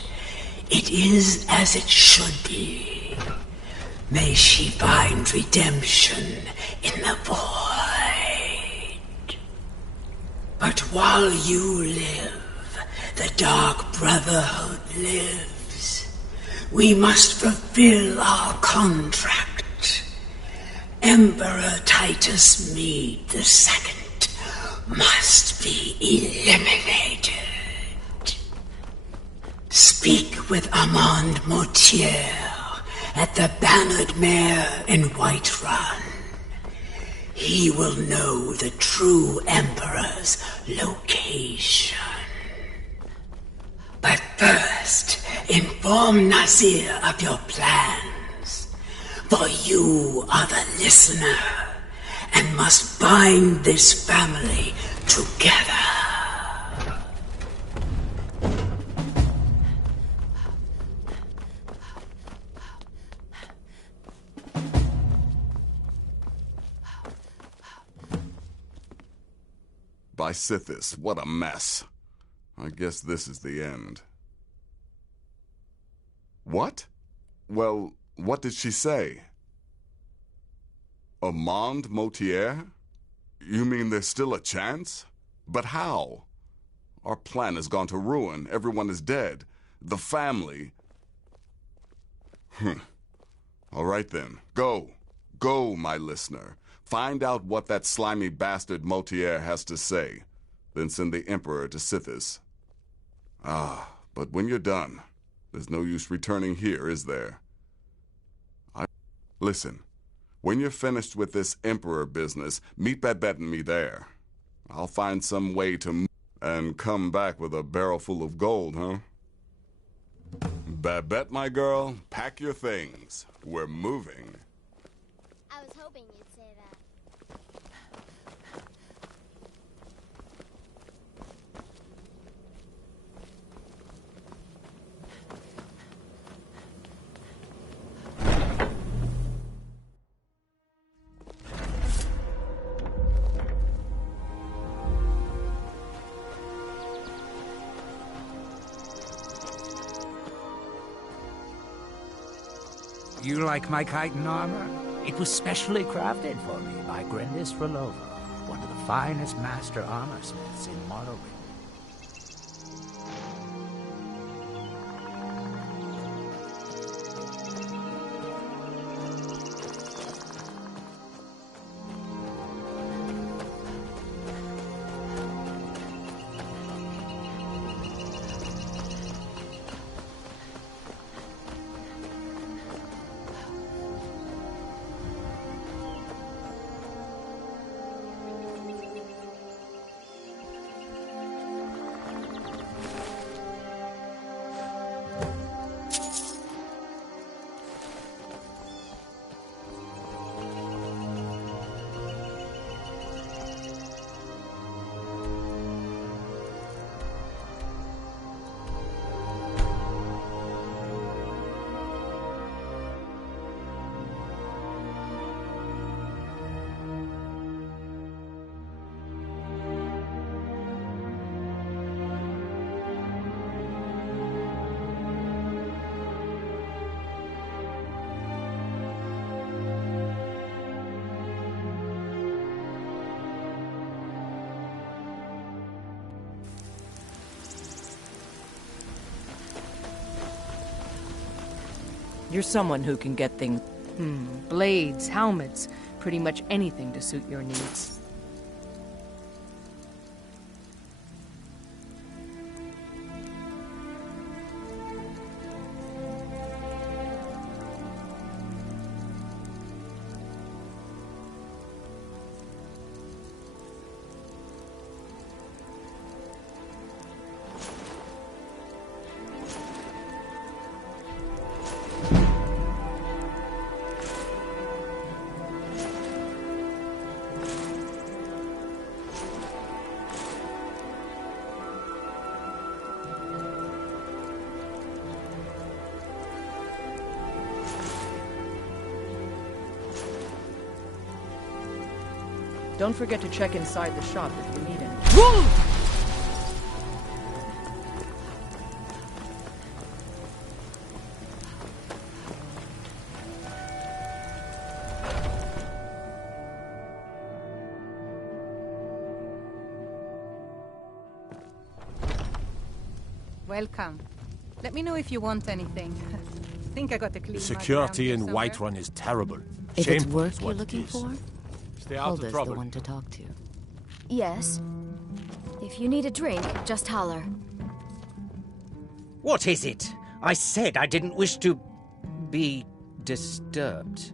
It is as it should be. May she find redemption in the void. But while you live, the Dark Brotherhood lives. We must fulfill our contract. Emperor Titus Mede II must be eliminated. Speak with Armand Mortier at the Bannered Mare in Whiterun. he will know the true Emperor's location. But first, inform Nazir of your plans, for you are the listener, and must bind this family together. By Sithis, what a mess. I guess this is the end. What? Well, what did she say? Amand Motier? You mean there's still a chance? But how? Our plan has gone to ruin. Everyone is dead. The family. All right then. Go. Go, my listener. Find out what that slimy bastard Motier has to say. Then send the Emperor to Sithis. But when you're done, there's no use returning here, is there? Listen, when you're finished with this Emperor business, meet Babette and me there. I'll find some way to and come back with a barrel full of gold, huh? Babette, my girl, pack your things. We're moving. I was hoping you'd say that. You like my chitin armor? It was specially crafted for me by Grendis Rolova, one of the finest master armorsmiths in Morrowind. You're someone who can get things... blades, helmets, pretty much anything to suit your needs. Don't forget to check inside the shop if you need anything. Welcome. Let me know if you want anything. Think I got to clean The security in Whiterun is terrible. If it's Shameful work is you're what it looking is. for, Stay out of Hulda's the trouble. one to talk to. Yes. If you need a drink, just holler. What is it? I said I didn't wish to be disturbed.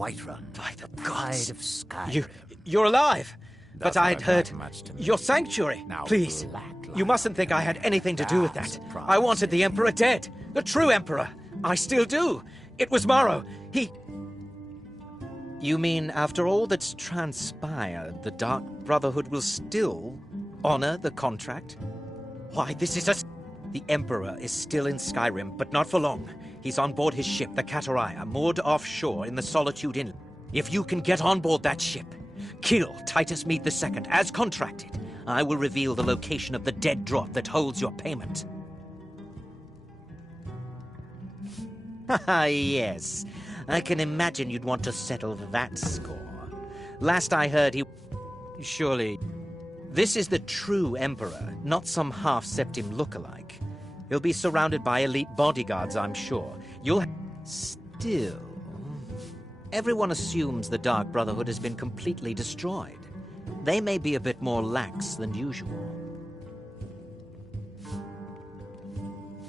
Whiterun. By the gods. gods. Of Skyrim. You're alive! But Doesn't I'd look heard like much to me. your sanctuary. Now, Please, you mustn't think I had anything to do with that. That's I wanted the promising. Emperor dead. The true Emperor. I still do. It was Morrow. He... You mean after all that's transpired, the Dark Brotherhood will still honor the contract? Why, this is a... The Emperor is still in Skyrim, but not for long. He's on board his ship, the Kataraya, moored offshore in the Solitude Inlet. If you can get on board that ship, kill Titus Mead II, as contracted, I will reveal the location of the dead drop that holds your payment. Ah, yes. I can imagine you'd want to settle that score. Last I heard, he... Surely... This is the true Emperor, not some half-septim lookalike. He'll be surrounded by elite bodyguards, I'm sure. You'll... Still... Everyone assumes the Dark Brotherhood has been completely destroyed. They may be a bit more lax than usual.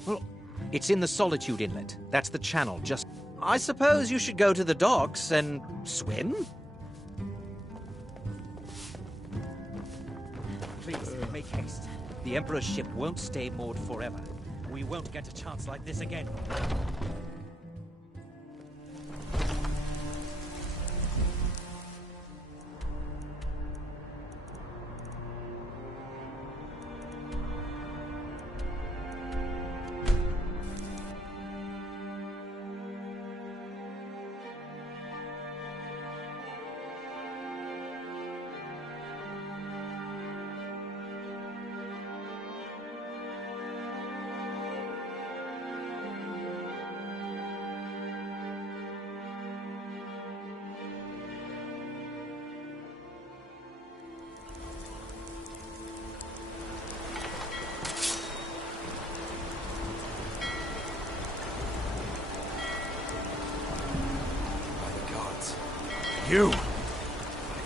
Well, it's in the Solitude Inlet. That's the channel, just... I suppose you should go to the docks and swim? Please, make haste. The Emperor's ship won't stay moored forever. We won't get a chance like this again. You! I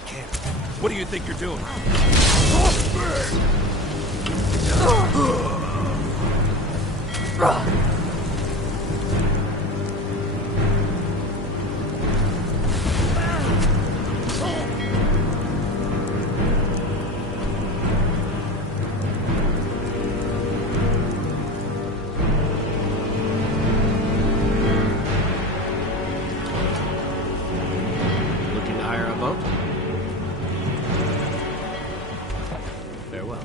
can't. What do you think you're doing? Looking to hire a boat? Farewell.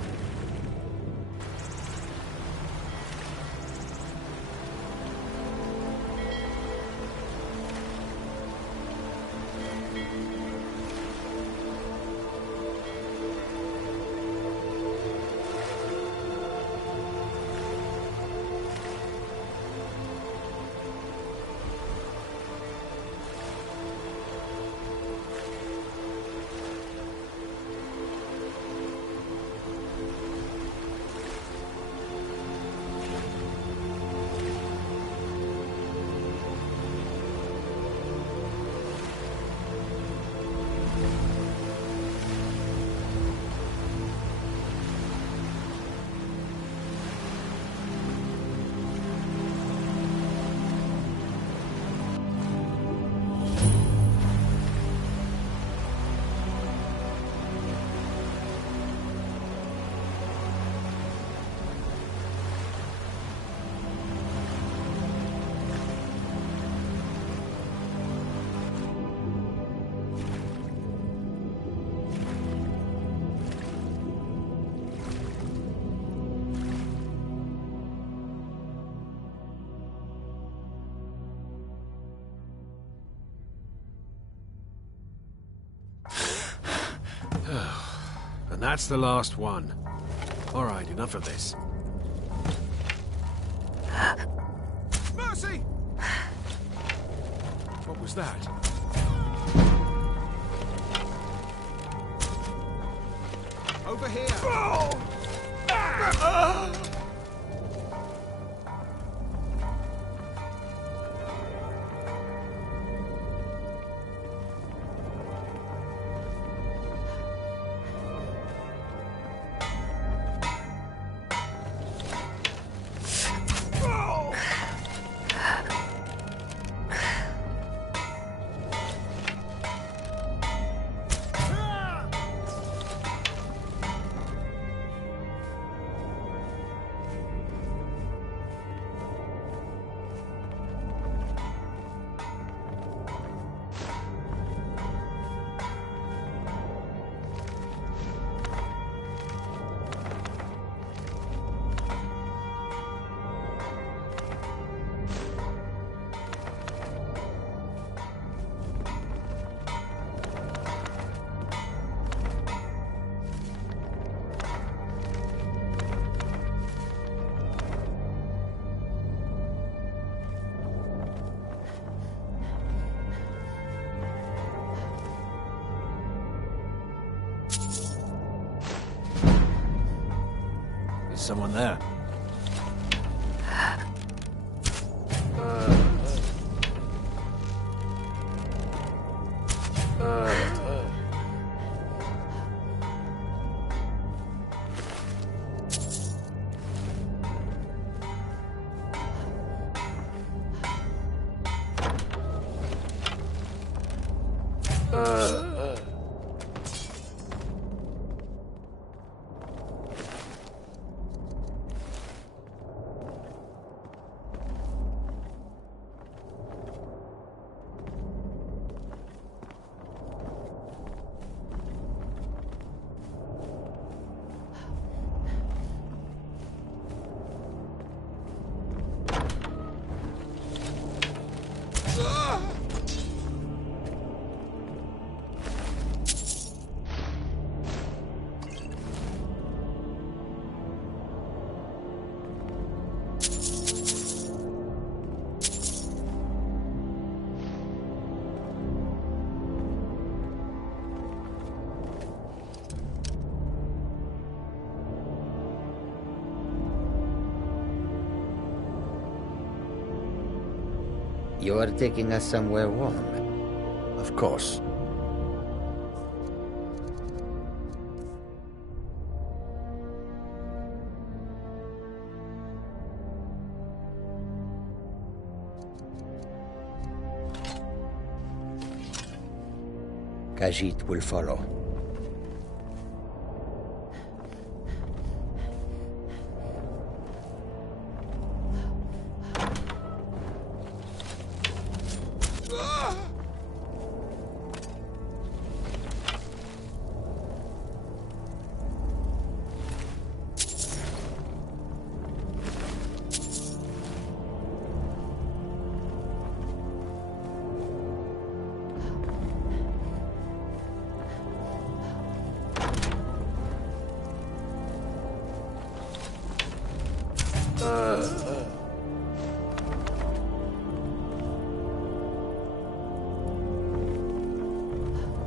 And that's the last one. All right, enough of this. Mercy! What was that? Over here! someone there. You're taking us somewhere warm. Of course. Khajiit will follow.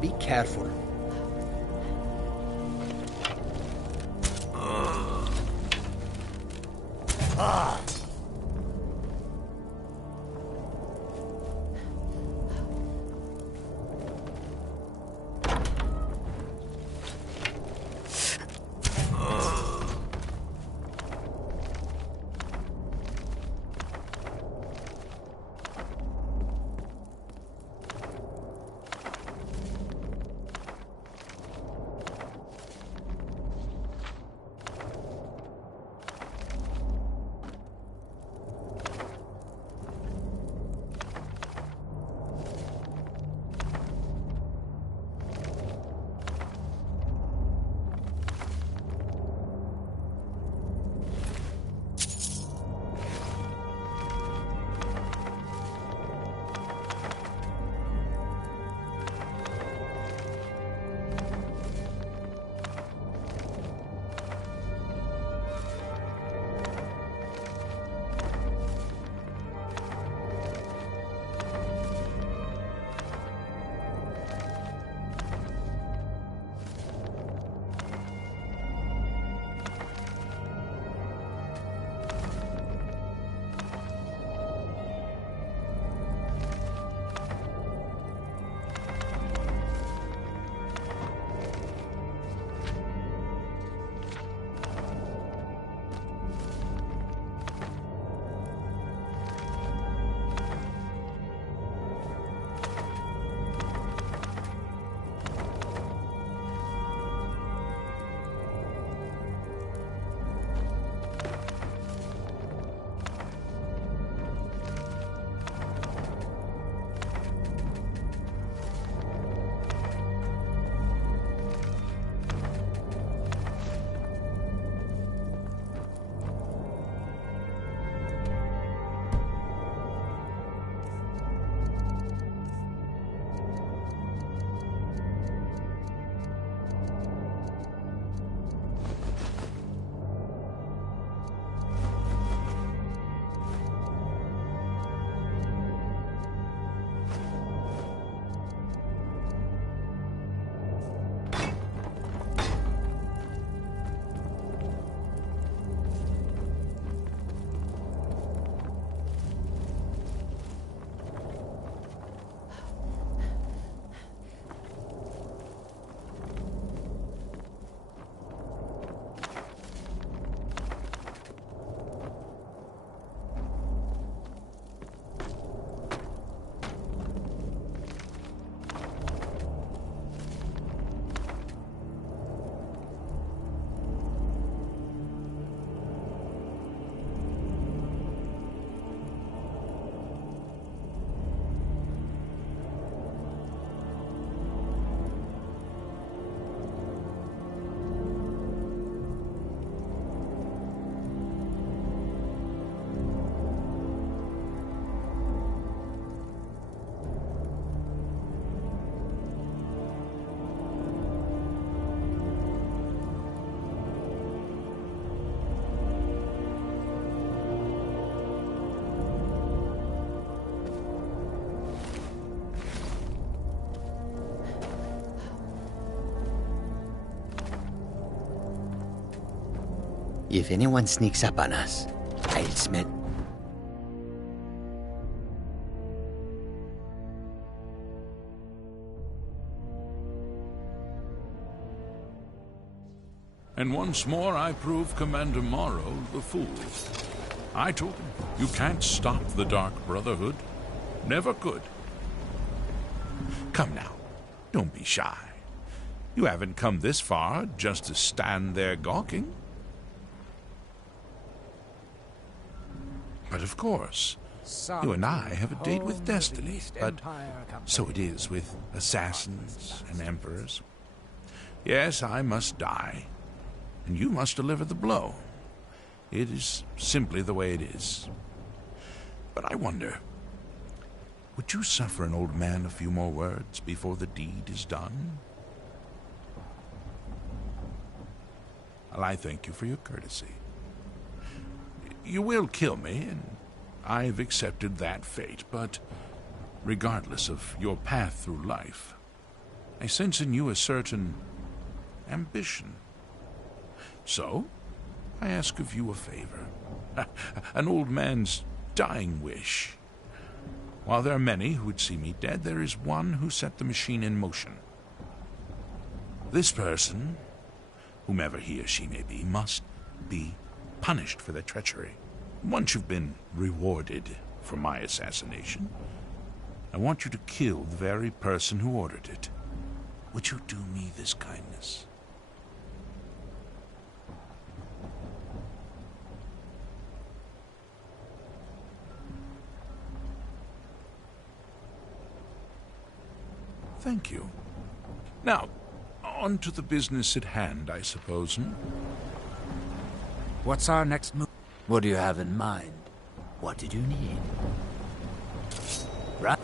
Be careful. If anyone sneaks up on us, I'll smell... And once more I prove Commander Morrow the fool. I told him, you can't stop the Dark Brotherhood. Never could. Come now, don't be shy. You haven't come this far just to stand there gawking. But of course, you and I have a date with destiny, but so it is with assassins and emperors. Yes, I must die, and you must deliver the blow. It is simply the way it is. But I wonder, would you suffer an old man a few more words before the deed is done? Well, I thank you for your courtesy. You will kill me, and I've accepted that fate, but regardless of your path through life, I sense in you a certain ambition. So, I ask of you a favor. An old man's dying wish. While there are many who would see me dead, there is one who set the machine in motion. This person, whomever he or she may be, must be punished for their treachery. Once you've been rewarded for my assassination, I want you to kill the very person who ordered it. Would you do me this kindness? Thank you. Now, on to the business at hand, I suppose, What's our next move? What do you have in mind? What did you need? Right?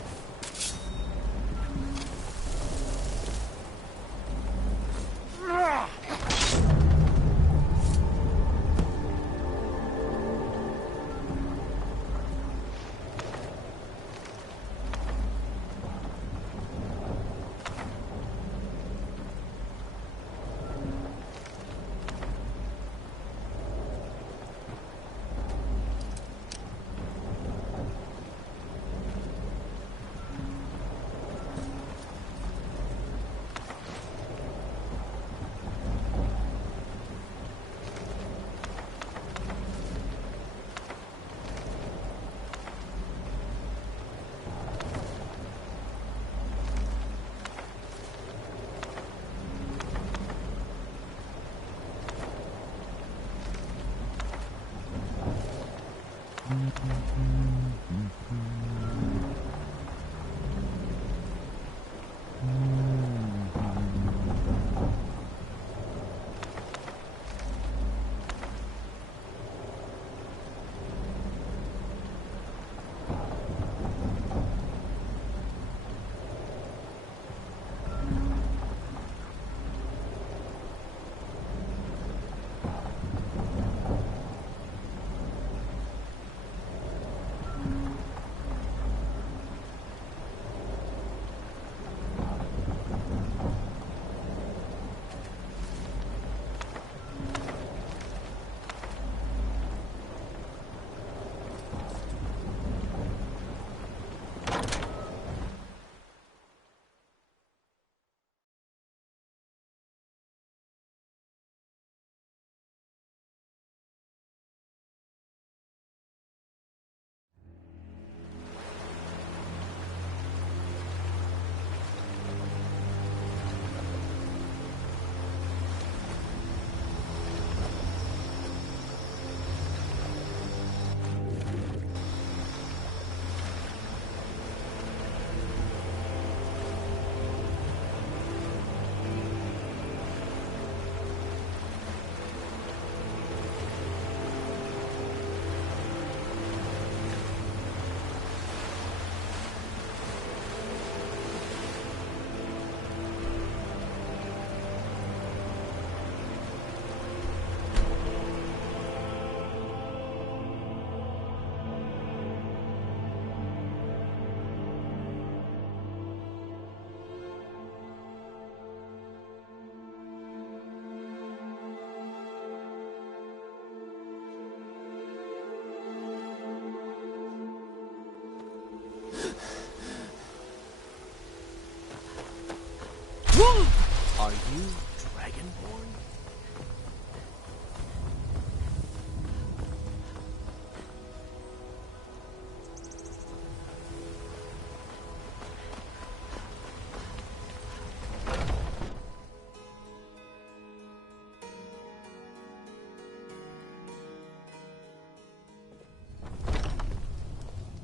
Are you Dragonborn?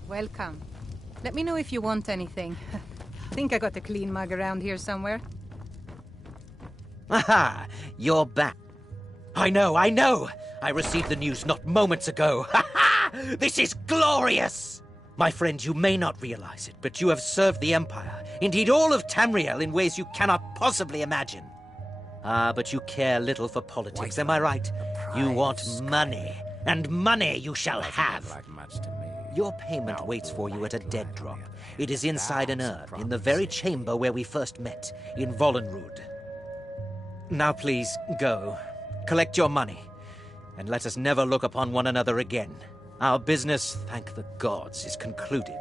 Welcome. Let me know if you want anything. Think I got a clean mug around here somewhere. Aha! You're back. I know! I received the news not moments ago. Ha ha! This is glorious! My friend, you may not realize it, but you have served the Empire, indeed all of Tamriel, in ways you cannot possibly imagine. Ah, but you care little for politics, am I right? You want money, and money you shall have. Your payment waits for you at a dead drop. It is inside an urn, in the very chamber where we first met, in Vollenrud. Now please, go. Collect your money, and let us never look upon one another again. Our business, thank the gods, is concluded.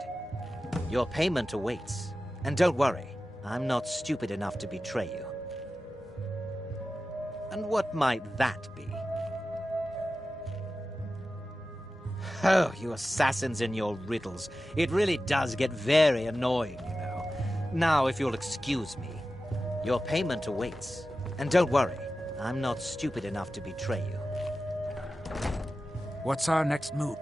Your payment awaits, and don't worry, I'm not stupid enough to betray you. And what might that be? Oh, you assassins and your riddles. It really does get very annoying, you know. Now, if you'll excuse me, your payment awaits. And don't worry, I'm not stupid enough to betray you. What's our next move?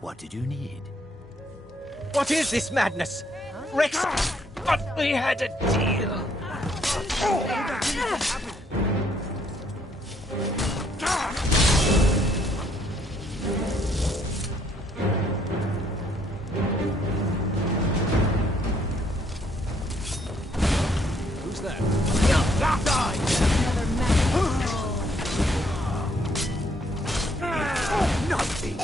What did you need? What is this madness? Rex, but we had a deal. Who's that? Nothing.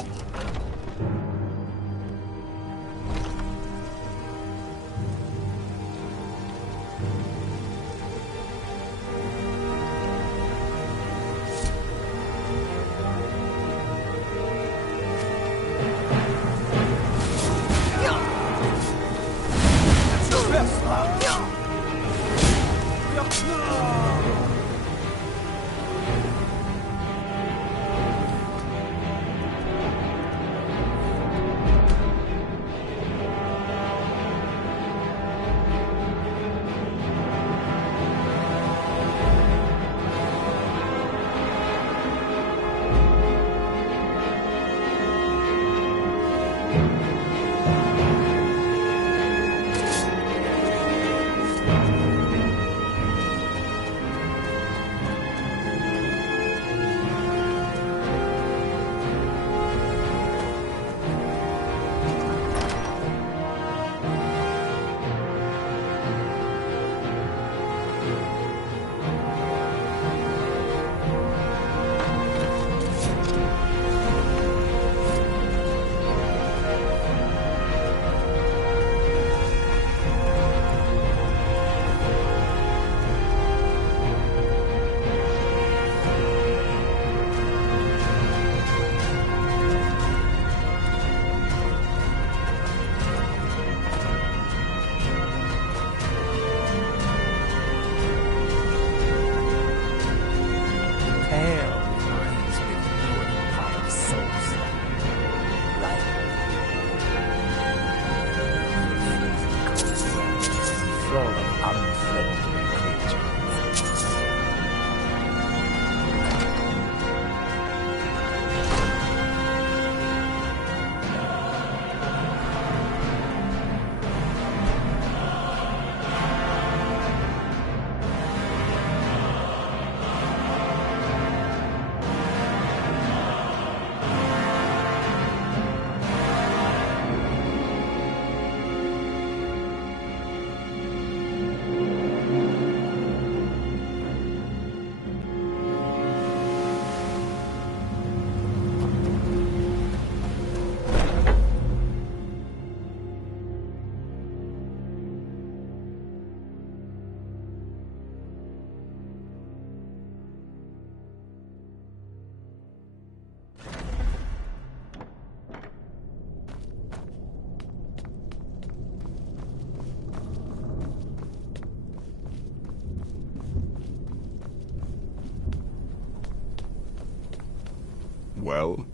Well,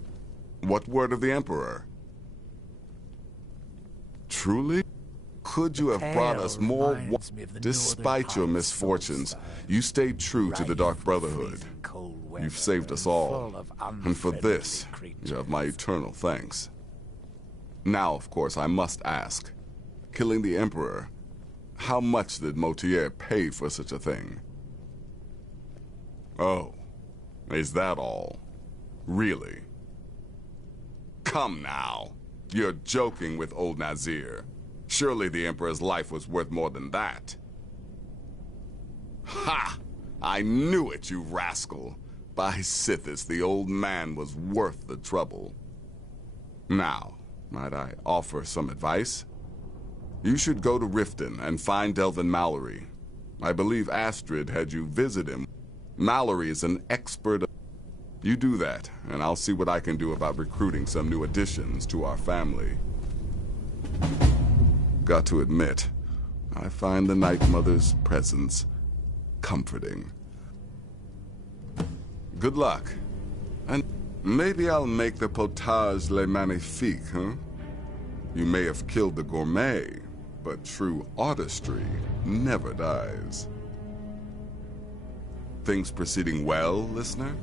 what word of the Emperor? Truly? Could you have brought us more despite your misfortunes? You stayed true to the Dark Brotherhood. You've saved us all. And for this, you have my eternal thanks. Now, of course, I must ask. Killing the Emperor, how much did Motier pay for such a thing? Oh, is that all? Really? Come now. You're joking with old Nazir. Surely the Emperor's life was worth more than that. Ha! I knew it, you rascal. By Sithis, the old man was worth the trouble. Now, might I offer some advice? You should go to Riften and find Delvin Mallory. I believe Astrid had you visit him. Mallory is an expert. You do that, and I'll see what I can do about recruiting some new additions to our family. Got to admit, I find the Night Mother's presence comforting. Good luck. And maybe I'll make the potage le magnifique, huh? You may have killed the gourmet, but true artistry never dies. Things proceeding well, listener?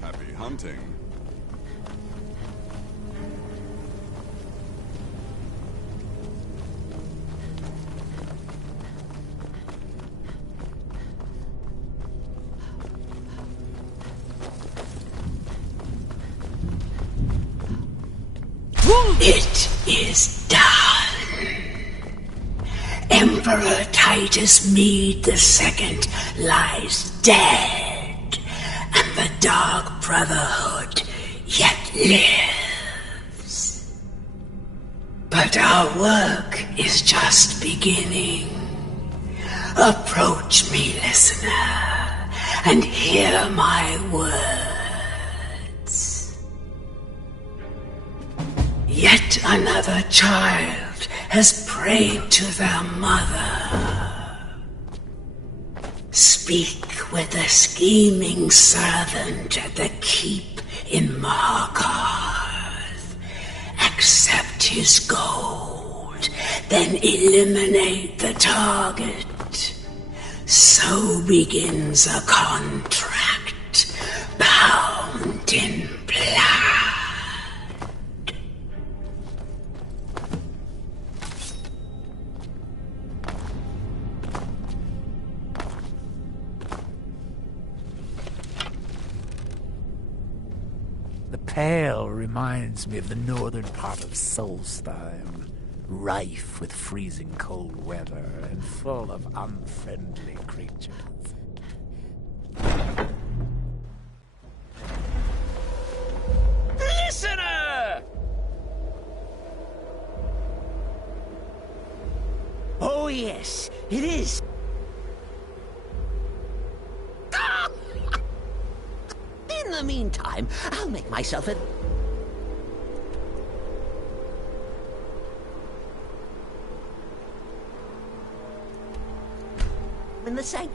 Happy hunting. It is done. Emperor Titus Mede II lies dead, and the Dark Brotherhood yet lives. But our work is just beginning. Approach me, listener, and hear my words. Yet another child has prayed to their mother. Speak with the scheming servant at the keep in Markarth. Accept his gold, then eliminate the target. So begins a contract bound in blood. Pale reminds me of the northern part of Solstheim, rife with freezing cold weather and full of unfriendly creatures. Listener! Oh yes, it is. In the meantime, I'll make myself a... in the same...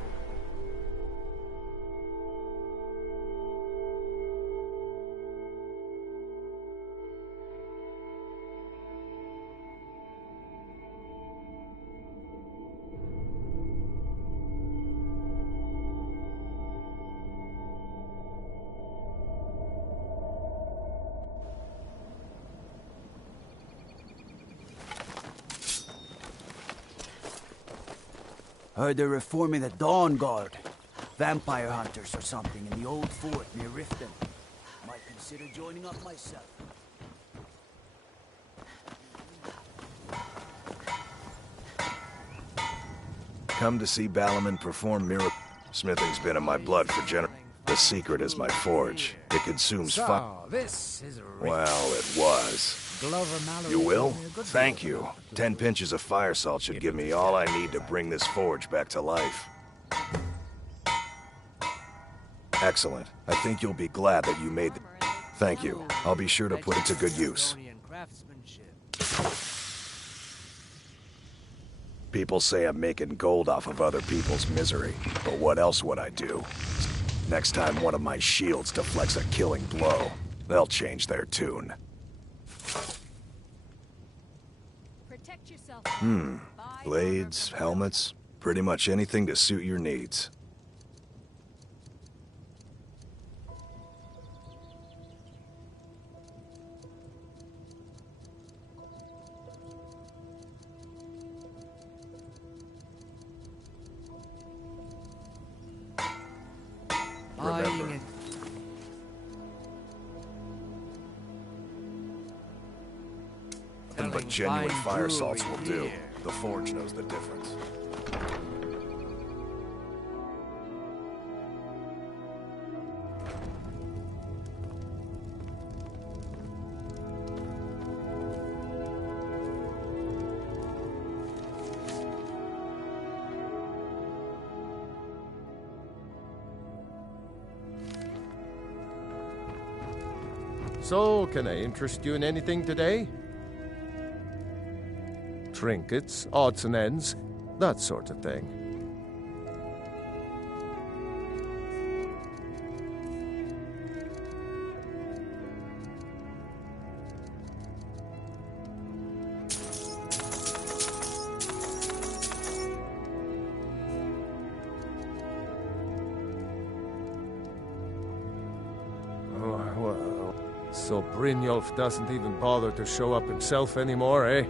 Heard they're reforming the Dawn Guard. Vampire hunters or something in the old fort near Riften. Might consider joining up myself. Come to see Balaman perform miracles. Smithing's been in my blood for generations. The secret is my forge. It consumes fire. This is Well, it was. You will? Thank you. 10 pinches of fire salt should give me all I need to bring this forge back to life. Excellent. I think you'll be glad that you made it. Thank you. I'll be sure to put it to good use. People say I'm making gold off of other people's misery, but what else would I do? Next time one of my shields deflects a killing blow, they'll change their tune. Protect yourself. Blades, helmets, pretty much anything to suit your needs. Remember, nothing but genuine fire salts will do. The Forge knows the difference. So, can I interest you in anything today? Trinkets, odds and ends, that sort of thing. So Brynjolf doesn't even bother to show up himself anymore, eh?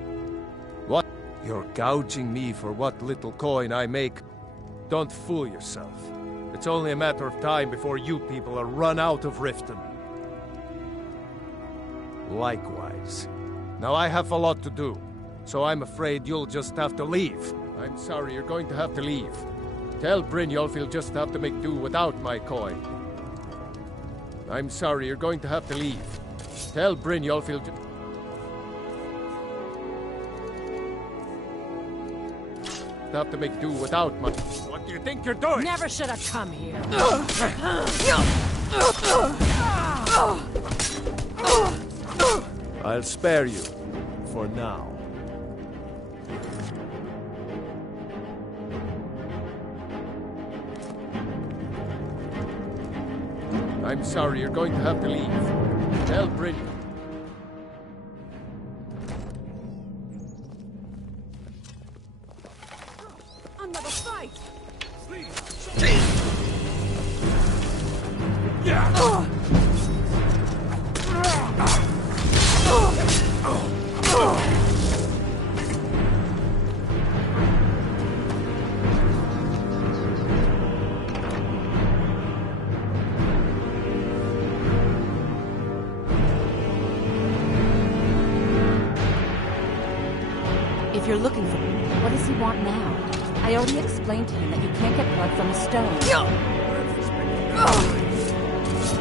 What? You're gouging me for what little coin I make? Don't fool yourself. It's only a matter of time before you people are run out of Riften. Likewise. Now I have a lot to do, so I'm afraid you'll just have to leave. I'm sorry, you're going to have to leave. Tell Brynjolf he'll just have to make do without my coin. I'm sorry, you're going to have to leave. Tell Brynjolf he'll have to make do without my... What do you think you're doing? Never should have come here. I'll spare you. For now. I'm sorry, you're going to have to leave. Tell Brynjolf. Another fight! If you're looking for... What does he want now? I already explained to him that you can't get blood from a stone.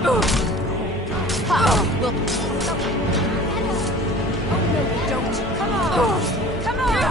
Look. Oh, no, don't. Come on! Come on!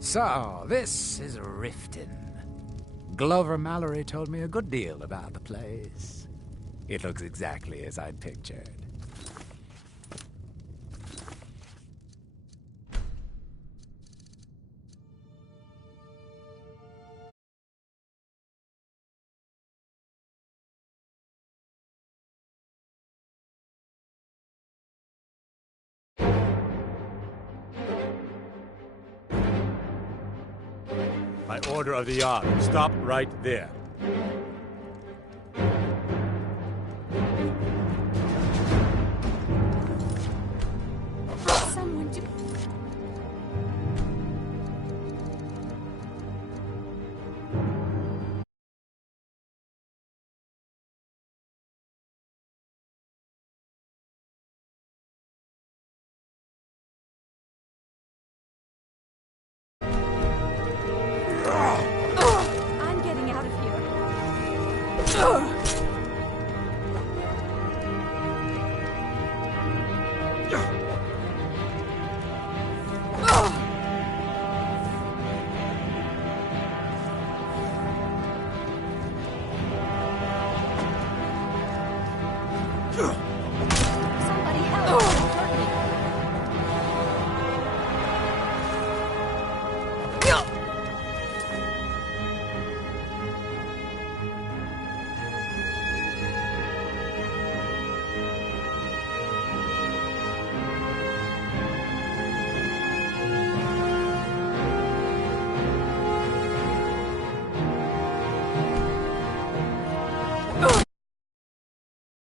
So, this is Riften. Glover Mallory told me a good deal about the place. It looks exactly as I'd pictured. By order of the Jarl, stop right there.